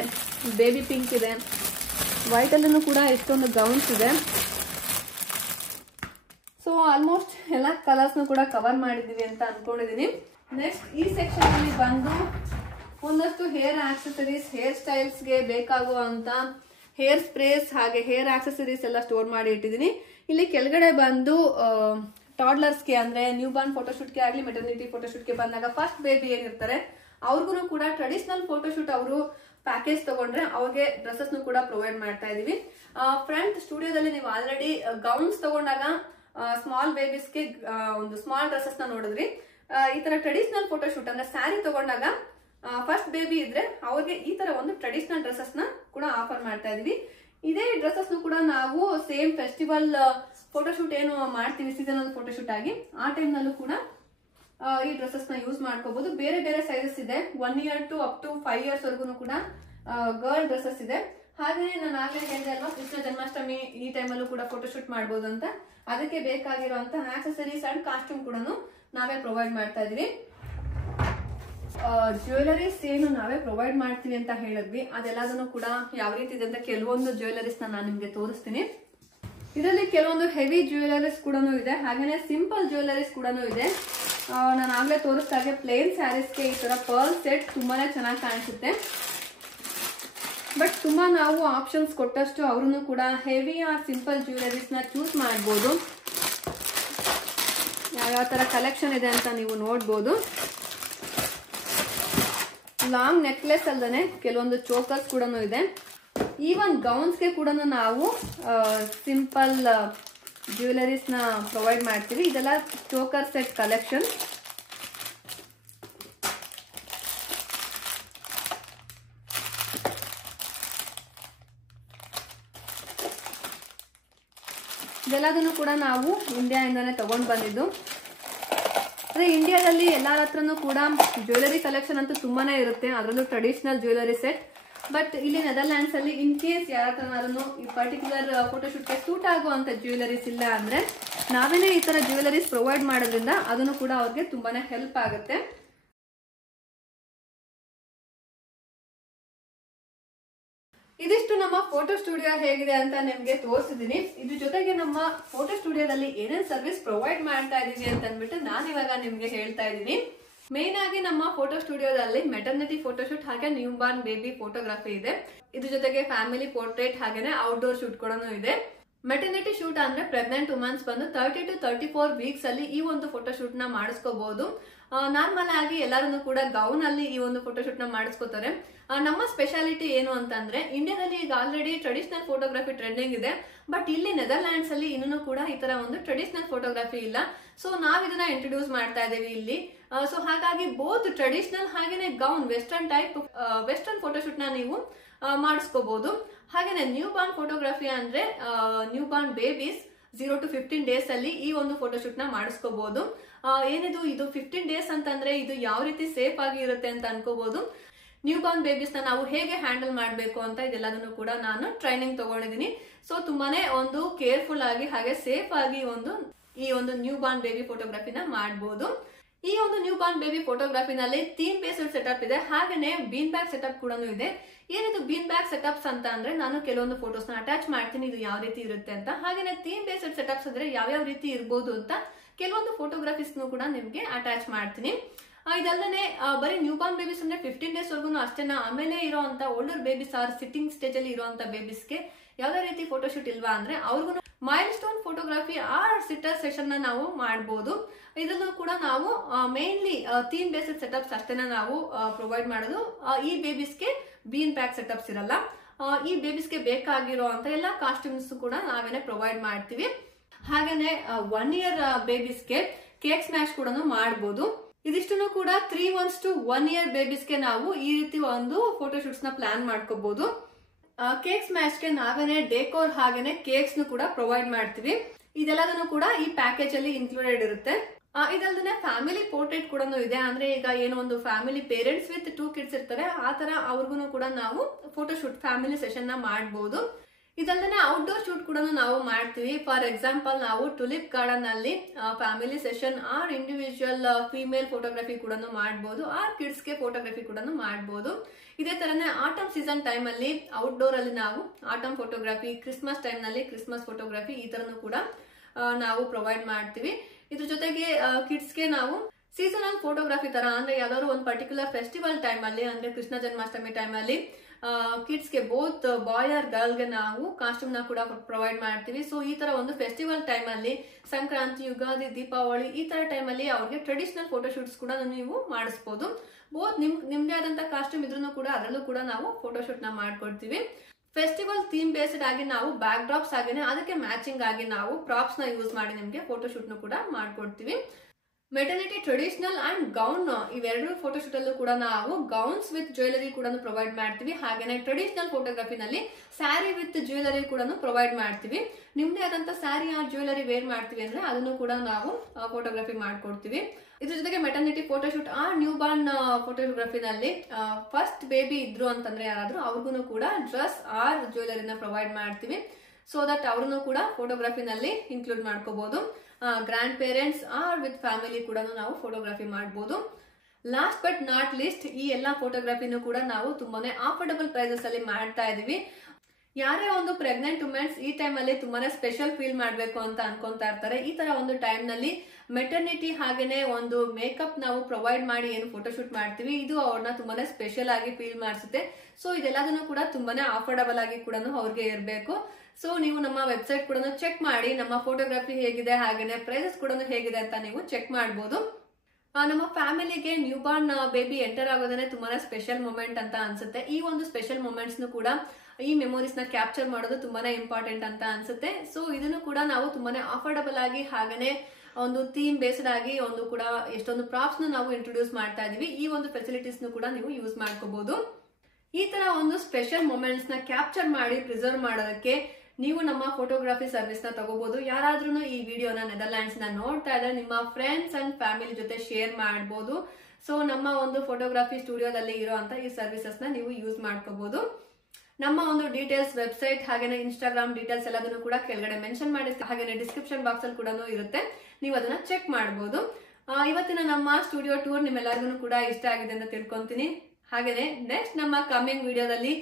ಬೇಬಿ ಪಿಂಕ್ ಇದೆ, ವೈಟ್ ಅಲ್ಲೂ ಕೂಡ ಎಷ್ಟೊಂದು ಗೌನ್ಸ್ ಇದೆ. ಸೊ ಆಲ್ಮೋಸ್ಟ್ ಎಲ್ಲ ಕಲರ್ಸ್ ಕೂಡ ಕವರ್ ಮಾಡಿದೀವಿ ಅಂತ ಅನ್ಕೊಂಡಿದೀನಿ. ನೆಕ್ಸ್ಟ್ ಈ ಸೆಕ್ಷನ್ ಅಲ್ಲಿ ಬಂದು ಒಂದಷ್ಟು ಹೇರ್ ಆಕ್ಸೆಸರೀಸ್, ಹೇರ್ ಸ್ಟೈಲ್ಸ್ ಗೆ ಬೇಕಾಗುವಂತ ಹೇರ್ ಸ್ಪ್ರೇಸ್ ಹಾಗೆ ಹೇರ್ ಆಕ್ಸೆಸರೀಸ್ ಎಲ್ಲ ಸ್ಟೋರ್ ಮಾಡಿ ಇಟ್ಟಿದ್ದೀನಿ. ಇಲ್ಲಿ ಕೆಳಗಡೆ ಬಂದು ಟಾಡ್ಲರ್ಸ್ಗೆ ಅಂದ್ರೆ ನ್ಯೂ ಬಾರ್ನ್ ಫೋಟೋಶೂಟ್ಗೆ ಆಗಲಿ ಮೆಟರ್ನಿಟಿ ಫೋಟೋಶೂಟ್ಗೆ ಬಂದಾಗ ಫಸ್ಟ್ ಬೇಬಿ ಏನಿರ್ತಾರೆ ಅವ್ರಿಗೂ ಕೂಡ ಟ್ರೆಡಿಷನಲ್ ಫೋಟೋಶೂಟ್ ಅವರು ಪ್ಯಾಕೇಜ್ ತಗೊಂಡ್ರೆ ಅವ್ರಿಗೆ ಡ್ರೆಸ್ಸಸ್ ಕೂಡ ಪ್ರೊವೈಡ್ ಮಾಡ್ತಾ ಇದೀವಿ. ಫ್ರಂಟ್ ಸ್ಟುಡಿಯೋದಲ್ಲಿ ನೀವು ಆಲ್ರೆಡಿ ಗೌನ್ಸ್ ತಗೊಂಡಾಗ ಸ್ಮಾಲ್ ಬೇಬೀಸ್ಗೆ ಒಂದು ಸ್ಮಾಲ್ ಡ್ರೆಸ್ಸಸ್ ನ ನೋಡಿದ್ರಿ. ಈ ತರ ಟ್ರೆಡಿಷನಲ್ ಫೋಟೋಶೂಟ್ ಅಂದ್ರೆ ಸ್ಯಾರಿ ತಗೊಂಡಾಗ ಫಸ್ಟ್ ಬೇಬಿ ಇದ್ರೆ ಅವ್ರಿಗೆ ಈ ತರ ಒಂದು ಟ್ರೆಡಿಷನಲ್ ಡ್ರೆಸ್ಸಸ್ ನ ಕೂಡ ಆಫರ್ ಮಾಡ್ತಾ ಇದೀವಿ. ಇದೇ ಡ್ರೆಸ್ಸಸ್ ಕೂಡ ನಾವು ಸೇಮ್ ಫೆಸ್ಟಿವಲ್ ಫೋಟೋಶೂಟ್ ಏನು ಮಾಡ್ತೀವಿ ಸೀಸನಲ್ ಫೋಟೋಶೂಟ್ ಆಗಿ ಆ ಟೈಮ್ ನಲ್ಲೂ ಕೂಡ ಈ ಡ್ರೆಸ್ಸಸ್ ನ ಯೂಸ್ ಮಾಡ್ಕೋಬಹುದು. ಬೇರೆ ಬೇರೆ ಸೈಜಸ್ ಇದೆ, 1 year to up to 5 years ವರೆಗೂ ಕೂಡ ಗರ್ಲ್ ಡ್ರೆಸ್ಸಸ್ ಇದೆ. ಹಾಗೆ ನಾನು ಆಗ್ಲೇ ಹೇಳಿದೆ ಅಲ್ವಾ, ಕೃಷ್ಣ ಜನ್ಮಾಷ್ಟಮಿ ಈ ಟೈಮಲ್ಲೂ ಕೂಡ ಫೋಟೋಶೂಟ್ ಮಾಡ್ಬೋದು ಅಂತ. ಅದಕ್ಕೆ ಬೇಕಾಗಿರುವಂತ ಆಕ್ಸೆಸರೀಸ್ ಅಂಡ್ ಕಾಸ್ಟ್ಯೂಮ್ ಕೂಡ ನಾವೇ ಪ್ರೊವೈಡ್ ಮಾಡ್ತಾ ಇದೀವಿ. ಜ್ಯುವೆಲರೀಸ್ ಏನು ನಾವೇ ಪ್ರೊವೈಡ್ ಮಾಡ್ತೀವಿ ಅಂತ ಹೇಳಿದ್ವಿ, ಅದೆಲ್ಲದನ್ನು ಕೂಡ ಯಾವ ರೀತಿ ಇದೆ ಅಂತ ಕೆಲವೊಂದು ಜ್ಯುವೆಲರೀಸ್ ನಾನು ನಿಮ್ಗೆ ತೋರಿಸ್ತೀನಿ. ಇದರಲ್ಲಿ ಕೆಲವೊಂದು ಹೆವಿ ಜ್ಯುವೆಲರೀಸ್ ಕೂಡ ಇದೆ, ಹಾಗೇನೆ ಸಿಂಪಲ್ ಜ್ಯುವೆಲರೀಸ್ ಕೂಡ ಇದೆ. ನಾನು ಆಗ್ಲೇ ತೋರಿಸ್ದಾಗೆ ಪ್ಲೇನ್ ಸ್ಯಾರೀಸ್ಗೆ ಈ ತರ ಪರ್ಲ್ ಸೆಟ್ ತುಂಬಾನೇ ಚೆನ್ನಾಗಿ ಕಾಣಿಸುತ್ತೆ. ಬಟ್ ತುಂಬಾ ನಾವು ಆಪ್ಷನ್ಸ್ ಕೊಟ್ಟಷ್ಟು ಅವ್ರೂ ಕೂಡ ಹೆವಿ ಆರ್ ಸಿಂಪಲ್ ಜ್ಯುವೆಲರೀಸ್ ನ ಚೂಸ್ ಮಾಡ್ಬೋದು. ಯಾವ ತರ ಕಲೆಕ್ಷನ್ ಇದೆ ಅಂತ ನೀವು ನೋಡ್ಬೋದು. ಲಾಂಗ್ ನೆಕ್ಲೆಸ್ ಅಲ್ಲದೆ ಕೆಲವೊಂದು ಚೋಕರ್ಸ್ ಕೂಡ ಇದೆ. ಈವನ್ ಗೌನ್ಸ್ಗೆ ಕೂಡ ನಾವು ಸಿಂಪಲ್ ಜ್ಯುವೆಲರೀಸ್ ನ ಪ್ರೊವೈಡ್ ಮಾಡ್ತೀವಿ. ಇದೆಲ್ಲ ಚೋಕರ್ ಸೆಟ್ ಕಲೆಕ್ಷನ್. ಇದೆಲ್ಲದನ್ನು ಕೂಡ ನಾವು ಇಂಡಿಯಾದಿಂದಾನೇ ತಗೊಂಡು ಬಂದಿದ್ದು. ಅದೇ ಇಂಡಿಯಾದಲ್ಲಿ ಎಲ್ಲರ ಹತ್ರನೂ ಕೂಡ ಜ್ಯುವೆಲರಿ ಕಲೆಕ್ಷನ್ ಅಂತೂ ತುಂಬಾನೇ ಇರುತ್ತೆ, ಅದರಲ್ಲೂ ಟ್ರೆಡಿಷನಲ್ ಜ್ಯುವೆಲರಿ ಸೆಟ್. ಬಟ್ ಇಲ್ಲಿ ನೆದರ್ಲ್ಯಾಂಡ್ಸ್ ಅಲ್ಲಿ ಇನ್ ಕೇಸ್ ಯಾರ ಹತ್ರನಾದ್ರೂ ಈ ಪರ್ಟಿಕ್ಯುಲರ್ ಫೋಟೋಶೂಟ್ಗೆ ಸೂಟ್ ಆಗುವಂತ ಜ್ಯುವೆಲರೀಸ್ ಇಲ್ಲ ಅಂದ್ರೆ ನಾವೇನೇ ಈ ತರ ಜ್ಯುವೆಲರೀಸ್ ಪ್ರೊವೈಡ್ ಮಾಡೋದ್ರಿಂದ ಅದನ್ನು ಕೂಡ ಅವ್ರಿಗೆ ತುಂಬಾನೇ ಹೆಲ್ಪ್ ಆಗುತ್ತೆ. ಇದಿಷ್ಟು ನಮ್ಮ ಫೋಟೋ ಸ್ಟುಡಿಯೋ ಹೇಗಿದೆ ಅಂತ ನಿಮ್ಗೆ ತೋರಿಸಿದೀನಿ. ಇದ್ರ ಜೊತೆಗೆ ನಮ್ಮ ಫೋಟೋ ಸ್ಟುಡಿಯೋದಲ್ಲಿ ಏನೇನ್ ಸರ್ವಿಸ್ ಪ್ರೊವೈಡ್ ಮಾಡ್ತಾ ಇದೀವಿ ಅಂತ ಅಂದ್ಬಿಟ್ಟು ನಾನು ಇವಾಗ ನಿಮ್ಗೆ ಹೇಳ್ತಾ ಇದ್ದೀನಿ. ಮೇನ್ ಆಗಿ ನಮ್ಮ ಫೋಟೋ ಸ್ಟುಡಿಯೋದಲ್ಲಿ ಮೆಟರ್ನಿಟಿ ಫೋಟೋಶೂಟ್ ಹಾಗೆ ನ್ಯೂ ಬಾರ್ನ್ ಬೇಬಿ ಫೋಟೋಗ್ರಫಿ ಇದೆ. ಇದ್ರ ಜೊತೆಗೆ ಫ್ಯಾಮಿಲಿ ಪೋರ್ಟ್ರೇಟ್ ಹಾಗೇನೆ ಔಟ್ಡೋರ್ ಶೂಟ್ ಕೂಡ ಇದೆ. ಮೆಟರ್ನಿಟಿ ಶೂಟ್ ಅಂದ್ರೆ ಪ್ರೆಗ್ನೆಂಟ್ ವುಮನ್ಸ್ ಬಂದು 30 to 34 ವೀಕ್ಸ್ ಅಲ್ಲಿ ಈ ಒಂದು ಫೋಟೋಶೂಟ್ ನ ಮಾಡಿಸ್ಕೋಬಹುದು. ನಾರ್ಮಲ್ ಆಗಿ ಎಲ್ಲರೂ ಕೂಡ ಗೌನ್ ಅಲ್ಲಿ ಈ ಒಂದು ಫೋಟೋಶೂಟ್ ನ ಮಾಡಿಸ್ಕೋತಾರೆ. ನಮ್ಮ ಸ್ಪೆಷಾಲಿಟಿ ಏನು ಅಂತಂದ್ರೆ ಇಂಡಿಯಾದಲ್ಲಿ ಈಗ ಆಲ್ರೆಡಿ ಟ್ರೆಡಿಷನಲ್ ಫೋಟೋಗ್ರಫಿ ಟ್ರೆಂಡಿಂಗ್ ಇದೆ, ಬಟ್ ಇಲ್ಲಿ ನೆದರ್ಲ್ಯಾಂಡ್ಸ್ ಅಲ್ಲಿ ಇನ್ನೂ ಕೂಡ ಈ ತರ ಒಂದು ಟ್ರೆಡಿಷನಲ್ ಫೋಟೋಗ್ರಫಿ ಇಲ್ಲ. ಸೊ ನಾವ್ ಇದನ್ನ ಇಂಟ್ರೊಡ್ಯೂಸ್ ಮಾಡ್ತಾ ಇದೀವಿ ಇಲ್ಲಿ. ಸೊ ಹಾಗಾಗಿ ಬೋತ್ ಟ್ರೆಡಿಷನಲ್ ಹಾಗೇನೆ gown western type western photoshoot ನ ನೀವು ಮಾಡಿಸ್ಕೋಬಹುದು. ಹಾಗೇನೆ ನ್ಯೂ ಬಾರ್ನ್ ಫೋಟೋಗ್ರಫಿ ಅಂದ್ರೆ new Born babies 0 to 15 days ಅಲ್ಲಿ ಈ ಒಂದು ಫೋಟೋಶೂಟ್ ನ ಮಾಡಿಸ್ಕೋಬಹುದು. ಏನಿದು ಇದು 15 ಡೇಸ್ ಅಂತಂದ್ರೆ ಇದು ಯಾವ ರೀತಿ ಸೇಫ್ ಆಗಿ ಇರುತ್ತೆ ಅಂತ ಅನ್ಕೋಬಹುದು. ನ್ಯೂ ಬಾರ್ನ್ ಬೇಬೀಸ್ ನ ನಾವು ಹೇಗೆ ಹ್ಯಾಂಡಲ್ ಮಾಡಬೇಕು ಅಂತ ಇದೆಲ್ಲದನ್ನು ಕೂಡ ನಾನು ಟ್ರೈನಿಂಗ್ ತಗೊಂಡಿದ್ದೀನಿ. ಸೊ ತುಂಬಾನೇ ಒಂದು ಕೇರ್ಫುಲ್ ಆಗಿ ಹಾಗೆ ಸೇಫ್ ಆಗಿ ಈ ಒಂದು ನ್ಯೂ ಬಾರ್ನ್ ಬೇಬಿ ಫೋಟೋಗ್ರಫಿನ ಮಾಡಬಹುದು. ಈ ಒಂದು ನ್ಯೂ ಬಾರ್ನ್ ಬೇಬಿ ಫೋಟೋಗ್ರಫಿನಲ್ಲಿ ಥೀಮ್ ಬೇಸ್ಡ್ ಸೆಟಪ್ ಇದೆ, ಹಾಗೇನೆ ಬೀನ್ ಬ್ಯಾಗ್ ಸೆಟಪ್ ಕೂಡ ಇದೆ. ಏನಿದು ಬೀನ್ ಬ್ಯಾಗ್ ಸೆಟಪ್ಸ್ ಅಂತ ಅಂದ್ರೆ ನಾನು ಕೆಲವೊಂದು ಫೋಟೋಸ್ ನ ಅಟ್ಯಾಚ್ ಮಾಡ್ತೀನಿ, ಇದು ಯಾವ ರೀತಿ ಇರುತ್ತೆ ಅಂತ. ಹಾಗೇನೆ ಥೀಮ್ ಬೇಸ್ಡ್ ಸೆಟಪ್ಸ್ ಅಂದ್ರೆ ಯಾವ್ಯಾವ ರೀತಿ ಇರ್ಬೋದು ಅಂತ ಕೆಲವೊಂದು ಫೋಟೋಗ್ರಫೀಸ್ ಕೂಡ ನಿಮ್ಗೆ ಅಟ್ಯಾಚ್ ಮಾಡ್ತೀನಿ. ಇದಲ್ಲದೆ ಬರೀ ನ್ಯೂ ಬಾರ್ನ್ ಬೇಬೀಸ್ ಅಂದ್ರೆ 15 ಡೇಸ್ ವರ್ಗು ಅಷ್ಟೇನಾ, ಆಮೇಲೆ ಇರುವಂತ older babies or sitting stage ಅಲ್ಲಿ ಇರುವಂತ ಬೇಬೀಸ್ಗೆ ಯಾವ್ದೇ ರೀತಿ ಫೋಟೋಶೂಟ್ ಇಲ್ವಾ ಅಂದ್ರೆ ಅವ್ರಿಗೂ milestone photography or sitter session ನ ನಾವು ಮಾಡಬಹುದು. ಇದನ್ನು ಕೂಡ ನಾವು ಮೇನ್ಲಿ ಥೀಮ್ ಬೇಸ್ಡ್ ಸೆಟಪ್ಸ್ ಅಷ್ಟೇನ ನಾವು ಪ್ರೊವೈಡ್ ಮಾಡೋದು. ಈ ಬೇಬೀಸ್ಗೆ ಬೀನ್ ಪ್ಯಾಕ್ ಸೆಟಪ್ಸ್ ಇರಲ್ಲ. ಈ ಬೇಬೀಸ್ಗೆ ಬೇಕಾಗಿರೋ ಅಂತ ಎಲ್ಲ ಕಾಸ್ಟ್ಯೂಮ್ಸ್ ಕೂಡ ನಾವೇನೆ ಪ್ರೊವೈಡ್ ಮಾಡ್ತೀವಿ. ಹಾಗೇನೆ 1 year ಬೇಬೀಸ್ಗೆ ಕೇಕ್ ಸ್ಮ್ಯಾಶ್ ಕೂಡ ಮಾಡಬಹುದು. ಇದಿಷ್ಟನ್ನು ಕೂಡ 3 months to 1 year ಬೇಬೀಸ್ಗೆ ನಾವು ಈ ರೀತಿ ಒಂದು ಫೋಟೋಶೂಟ್ಸ್ ನ ಪ್ಲಾನ್ ಮಾಡ್ಕೋಬಹುದು. ಕೇಕ್ ಸ್ಮ್ಯಾಶ್ ಗೆ ನಾವೇನೆ ಡೆಕೋರ್ ಹಾಗೇನೆ ಕೇಕ್ಸ್ ಕೂಡ ಪ್ರೊವೈಡ್ ಮಾಡ್ತೀವಿ. ಇದೆಲ್ಲದನ್ನು ಕೂಡ ಈ ಪ್ಯಾಕೇಜ್ ಅಲ್ಲಿ ಇನ್ಕ್ಲೂಡೆಡ್ ಇರುತ್ತೆ. ಇದಲ್ದೇ ಫ್ಯಾಮಿಲಿ ಪೋರ್ಟ್ರೇಟ್ ಕೂಡ ಇದೆ. ಅಂದ್ರೆ ಈಗ ಏನೋ ಒಂದು ಫ್ಯಾಮಿಲಿ ಪೇರೆಂಟ್ಸ್ ವಿತ್ 2 kids ಇರ್ತಾರೆ, ಆ ತರ ಅವ್ರಿಗೂ ಕೂಡ ನಾವು ಫೋಟೋಶೂಟ್ ಫ್ಯಾಮಿಲಿ ಸೆಷನ್ ನ ಮಾಡಬಹುದು. ಇದಲ್ದೇ ಔಟ್ಡೋರ್ ಶೂಟ್ ಕೂಡ ನಾವು ಮಾಡ್ತೀವಿ. ಫಾರ್ ಎಕ್ಸಾಂಪಲ್ ನಾವು ಟುಲಿಪ್ ಗಾರ್ಡನ್ ಅಲ್ಲಿ family session or individual female photography ಕೂಡ ಮಾಡಬಹುದು, ಆರ್ ಕಿಡ್ಸ್ ಗೆ ಫೋಟೋಗ್ರಫಿ ಕೂಡ ಮಾಡಬಹುದು. ಇದೇ ತರನೇ ಆಟಮ್ ಸೀಸನ್ ಟೈಮ್ ಅಲ್ಲಿ ಔಟ್ಡೋರ್ ಅಲ್ಲಿ ನಾವು ಆಟಮ್ ಫೋಟೋಗ್ರಫಿ, ಕ್ರಿಸ್ಮಸ್ ಟೈಮ್ ನಲ್ಲಿ ಕ್ರಿಸ್ಮಸ್ ಫೋಟೋಗ್ರಫಿ ಈ ತರನು ಕೂಡ ನಾವು ಪ್ರೊವೈಡ್ ಮಾಡ್ತೀವಿ. ಇದ್ರ ಜೊತೆಗೆ ಕಿಡ್ಸ್ ಗೆ ನಾವು ಸೀಸನಲ್ ಫೋಟೋಗ್ರಫಿ ತರ ಅಂದ್ರೆ ಯಾವ್ದಾದ್ರು ಒಂದು ಪರ್ಟಿಕ್ಯುಲರ್ ಫೆಸ್ಟಿವಲ್ ಟೈಮ್ ಅಲ್ಲಿ ಅಂದ್ರೆ ಕೃಷ್ಣ ಜನ್ಮಾಷ್ಟಮಿ ಟೈಮ್ ಅಲ್ಲಿ ಕಿಡ್ಸ್ ಗೆ ಬೋತ್ ಬಾಯ್ ಆರ್ ಗರ್ಲ್ ಗೆ ನಾವು ಕಾಸ್ಟ್ಯೂಮ್ ನ ಕೂಡ ಪ್ರೊವೈಡ್ ಮಾಡ್ತೀವಿ. ಸೊ ಈ ತರ ಒಂದು ಫೆಸ್ಟಿವಲ್ ಟೈಮ್ ಅಲ್ಲಿ ಸಂಕ್ರಾಂತಿ, ಯುಗಾದಿ, ದೀಪಾವಳಿ ಈ ತರ ಟೈಮ್ ಅಲ್ಲಿ ಅವ್ರಿಗೆ ಟ್ರೆಡಿಷನಲ್ ಫೋಟೋಶೂಟ್ಸ್ ಕೂಡ ನೀವು ಮಾಡಿಸಬಹುದು. ಬೋತ್ ನಿಮ್ದೇ ಆದಂತ ಕಾಸ್ಟ್ಯೂಮ್ ಇದ್ರೂ ಕೂಡ ಅದರಲ್ಲೂ ಕೂಡ ನಾವು ಫೋಟೋಶೂಟ್ ನ ಮಾಡ್ಕೊಡ್ತೀವಿ. ಫೆಸ್ಟಿವಲ್ ಥೀಮ್ ಬೇಸ್ಡ್ ಆಗಿ ನಾವು ಬ್ಯಾಕ್ ಡ್ರಾಪ್ಸ್ ಆಗೇನೆ ಅದಕ್ಕೆ ಮ್ಯಾಚಿಂಗ್ ಆಗಿ ನಾವು ಪ್ರಾಪ್ಸ್ ನ ಯೂಸ್ ಮಾಡಿ ನಿಮ್ಗೆ ಫೋಟೋಶೂಟ್ ನ ಕೂಡ ಮಾಡ್ಕೊಡ್ತೀವಿ. ಮೆಟರ್ನಿಟಿ ಟ್ರೆಡಿಷನಲ್ ಅಂಡ್ ಗೌನ್ ಇವೆರಡು ಫೋಟೋಶೂಟ್ ಅಲ್ಲೂ ಕೂಡ ನಾವು ಗೌನ್ಸ್ ವಿತ್ ಜ್ಯುವೆಲರಿ ಕೂಡ ಪ್ರೊವೈಡ್ ಮಾಡ್ತೀವಿ. ಹಾಗೇನೆ ಟ್ರೆಡಿಷನಲ್ ಫೋಟೋಗ್ರಫಿನಲ್ಲಿ ಸ್ಯಾರಿ ವಿತ್ ಜ್ಯುವೆಲರಿ ಕೂಡ ಪ್ರೊವೈಡ್ ಮಾಡ್ತೀವಿ. ನಿಮ್ದೇ ಆದಂತ ಸ್ಯಾರಿ ಆ ಜ್ಯುವೆಲರಿ ವೇರ್ ಮಾಡ್ತೀವಿ ಅಂದ್ರೆ ಅದನ್ನು ಕೂಡ ನಾವು ಫೋಟೋಗ್ರಫಿ ಮಾಡ್ಕೊಡ್ತೀವಿ. ಇದ್ರ ಜೊತೆಗೆ ಮೆಟರ್ನಿಟಿ ಫೋಟೋಶೂಟ್ ಆ ನ್ಯೂ ಬಾರ್ನ್ ಫೋಟೋಗ್ರಫಿನಲ್ಲಿ ಫಸ್ಟ್ ಬೇಬಿ ಇದ್ರು ಅಂತಂದ್ರೆ ಯಾರಾದ್ರೂ ಅವ್ರಿಗೂ ಕೂಡ ಡ್ರೆಸ್ ಆರ್ ಜ್ಯುವೆಲರಿನ ಪ್ರೊವೈಡ್ ಮಾಡ್ತೀವಿ. ಸೊ ದಟ್ ಅವ್ರನ್ನು ಕೂಡ ಫೋಟೋಗ್ರಫಿನಲ್ಲಿ ಇನ್ಕ್ಲೂಡ್ ಮಾಡ್ಕೋಬಹುದು. Grand parents are with family ಕೂಡ ನಾವು ಫೋಟೋಗ್ರಫಿ ಮಾಡಬಹುದು. ಲಾಸ್ಟ್ ಬಟ್ ನಾಟ್ ಲೀಸ್ಟ್ ಈ ಎಲ್ಲಾ ಫೋಟೋಗ್ರಫಿನೂ ಕೂಡ ನಾವು ತುಂಬಾನೇ ಅಫೋರ್ಡಬಲ್ ಪ್ರೈಸಸ್ ಅಲ್ಲಿ ಮಾಡ್ತಾ ಇದೀವಿ. ಯಾರೇ ಒಂದು ಪ್ರೆಗ್ನೆಂಟ್ ವುಮೆನ್ಸ್ ಈ ಟೈಮ್ ಅಲ್ಲಿ ತುಂಬಾನೇ ಸ್ಪೆಷಲ್ ಫೀಲ್ ಮಾಡ್ಬೇಕು ಅಂತ ಅನ್ಕೊಂತಾ ಇರ್ತಾರೆ. ಈ ತರ ಒಂದು ಟೈಮ್ ನಲ್ಲಿ ಮೆಟರ್ನಿಟಿ ಹಾಗೇನೆ ಒಂದು ಮೇಕಪ್ ನಾವು ಪ್ರೊವೈಡ್ ಮಾಡಿ ಏನು ಫೋಟೋಶೂಟ್ ಮಾಡ್ತೀವಿ ಇದು ಅವ್ರನ್ನ ತುಂಬಾನೇ ಸ್ಪೆಷಲ್ ಆಗಿ ಫೀಲ್ ಮಾಡಿಸುತ್ತೆ. ಸೊ ಇದೆಲ್ಲದನ್ನು ಕೂಡ ತುಂಬಾನೇ ಅಫೋರ್ಡಬಲ್ ಆಗಿ ಕೂಡ ಅವ್ರಿಗೆ ಇರಬೇಕು. ಸೊ ನೀವು ನಮ್ಮ ವೆಬ್ಸೈಟ್ ಕೂಡ ಚೆಕ್ ಮಾಡಿ ನಮ್ಮ ಫೋಟೋಗ್ರಫಿ ಹೇಗಿದೆ ಹಾಗೇನೆ ಪ್ರೈಸಸ್ ಕೂಡ ಹೇಗಿದೆ ಅಂತ ನೀವು ಚೆಕ್ ಮಾಡಬಹುದು. ನಮ್ಮ ಫ್ಯಾಮಿಲಿಗೆ ನ್ಯೂ ಬಾರ್ನ್ ಬೇಬಿ ಎಂಟರ್ ಆಗೋದನ್ನೇ ತುಂಬಾನೇ ಸ್ಪೆಷಲ್ ಮೂಮೆಂಟ್ ಅಂತ ಅನ್ಸುತ್ತೆ. ಈ ಒಂದು ಸ್ಪೆಷಲ್ ಮೂಮೆಂಟ್ಸ್ ಕೂಡ ಈ ಮೆಮೊರೀಸ್ ನ ಕ್ಯಾಪ್ಚರ್ ಮಾಡೋದು ತುಂಬಾನೇ ಇಂಪಾರ್ಟೆಂಟ್ ಅಂತ ಅನ್ಸುತ್ತೆ. ಸೊ ಇದನ್ನು ಕೂಡ ನಾವು ತುಂಬಾನೇ ಅಫೋರ್ಡಬಲ್ ಆಗಿ ಹಾಗೇನೆ ಒಂದು ಥೀಮ್ ಬೇಸ್ಡ್ ಆಗಿ ಒಂದು ಕೂಡ ಎಷ್ಟೊಂದು ಪ್ರಾಪ್ಸ್ ನಾವು ಇಂಟ್ರೊಡ್ಯೂಸ್ ಮಾಡ್ತಾ ಇದೀವಿ. ಈ ಒಂದು ಫೆಸಿಲಿಟೀಸ್ ಕೂಡ ನೀವು ಯೂಸ್ ಮಾಡ್ಕೋಬಹುದು. ಈ ತರ ಒಂದು ಸ್ಪೆಷಲ್ ಮೂಮೆಂಟ್ಸ್ ನ ಕ್ಯಾಪ್ಚರ್ ಮಾಡಿ ಪ್ರಿಸರ್ವ್ ಮಾಡೋದಕ್ಕೆ ನೀವು ನಮ್ಮ ಫೋಟೋಗ್ರಫಿ ಸರ್ವಿಸ್ ನ ತಗೋಬಹುದು. ಯಾರಾದ್ರೂ ಈ ವಿಡಿಯೋನ ನೆದರ್ಲ್ಯಾಂಡ್ಸ್ ನ ನೋಡ್ತಾ ಇದ್ರೆ ನಿಮ್ಮ ಫ್ರೆಂಡ್ಸ್ ಅಂಡ್ ಫ್ಯಾಮಿಲಿ ಜೊತೆ ಶೇರ್ ಮಾಡಬಹುದು. ಸೊ ನಮ್ಮ ಒಂದು ಫೋಟೋಗ್ರಫಿ ಸ್ಟುಡಿಯೋದಲ್ಲಿ ಇರುವಂತ ಈ ಸರ್ವಿಸಸ್ ನ ನೀವು ಯೂಸ್ ಮಾಡ್ಕೋಬಹುದು. ನಮ್ಮ ಒಂದು ಡೀಟೇಲ್ಸ್ ವೆಬ್ಸೈಟ್ ಹಾಗೇನೆ ಇನ್ಸ್ಟಾಗ್ರಾಮ್ ಡೀಟೇಲ್ಸ್ ಎಲ್ಲದನ್ನು ಕೂಡ ಕೆಳಗಡೆ ಮೆನ್ಷನ್ ಮಾಡಿರ್ತೀವಿ. ಹಾಗೇನೆ ಡಿಸ್ಕ್ರಿಪ್ಷನ್ ಬಾಕ್ಸ್ ಅಲ್ಲಿ ಕೂಡ ಇರುತ್ತೆ, ನೀವು ಅದನ್ನ ಚೆಕ್ ಮಾಡಬಹುದು. ಇವತ್ತಿನ ನಮ್ಮ ಸ್ಟುಡಿಯೋ ಟೂರ್ ನಿಮ್ಮೆಲ್ಲರಿಗೂ ಕೂಡ ಇಷ್ಟ ಆಗಿದೆ ಅಂತ ತಿಳ್ಕೊಂತೀನಿ. ಹಾಗೇನೆ ನೆಕ್ಸ್ಟ್ ನಮ್ಮ ಕಮಿಂಗ್ ವಿಡಿಯೋದಲ್ಲಿ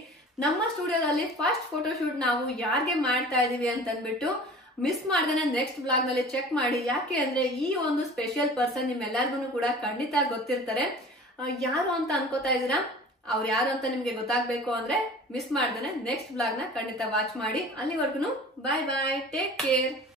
ನಮ್ಮ ಸ್ಟುಡಿಯೋದಲ್ಲಿ ಫಸ್ಟ್ ಫೋಟೋಶೂಟ್ ನಾವು ಯಾರಿಗೆ ಮಾಡ್ತಾ ಇದೀವಿ ಅಂತ ಅಂದ್ಬಿಟ್ಟು ಮಿಸ್ ಮಾಡ್ದೇನೆ ನೆಕ್ಸ್ಟ್ ಬ್ಲಾಗ್ ನಲ್ಲಿ ಚೆಕ್ ಮಾಡಿ. ಯಾಕೆ ಅಂದ್ರೆ ಈ ಒಂದು ಸ್ಪೆಷಲ್ ಪರ್ಸನ್ ನಿಮ್ಮೆಲ್ಲರಿಗೂ ಕೂಡ ಖಂಡಿತ ಗೊತ್ತಿರ್ತಾರೆ. ಯಾರು ಅಂತ ಅನ್ಕೋತಾ ಇದೀರಾ? ಅವ್ರು ಯಾರು ಅಂತ ನಿಮ್ಗೆ ಗೊತ್ತಾಗ್ಬೇಕು ಅಂದ್ರೆ ಮಿಸ್ ಮಾಡ್ದೇನೆ ನೆಕ್ಸ್ಟ್ ಬ್ಲಾಗ್ ನ ಖಂಡಿತ ವಾಚ್ ಮಾಡಿ. ಅಲ್ಲಿವರೆಗೂ ಬಾಯ್ ಬಾಯ್, ಟೇಕ್ ಕೇರ್.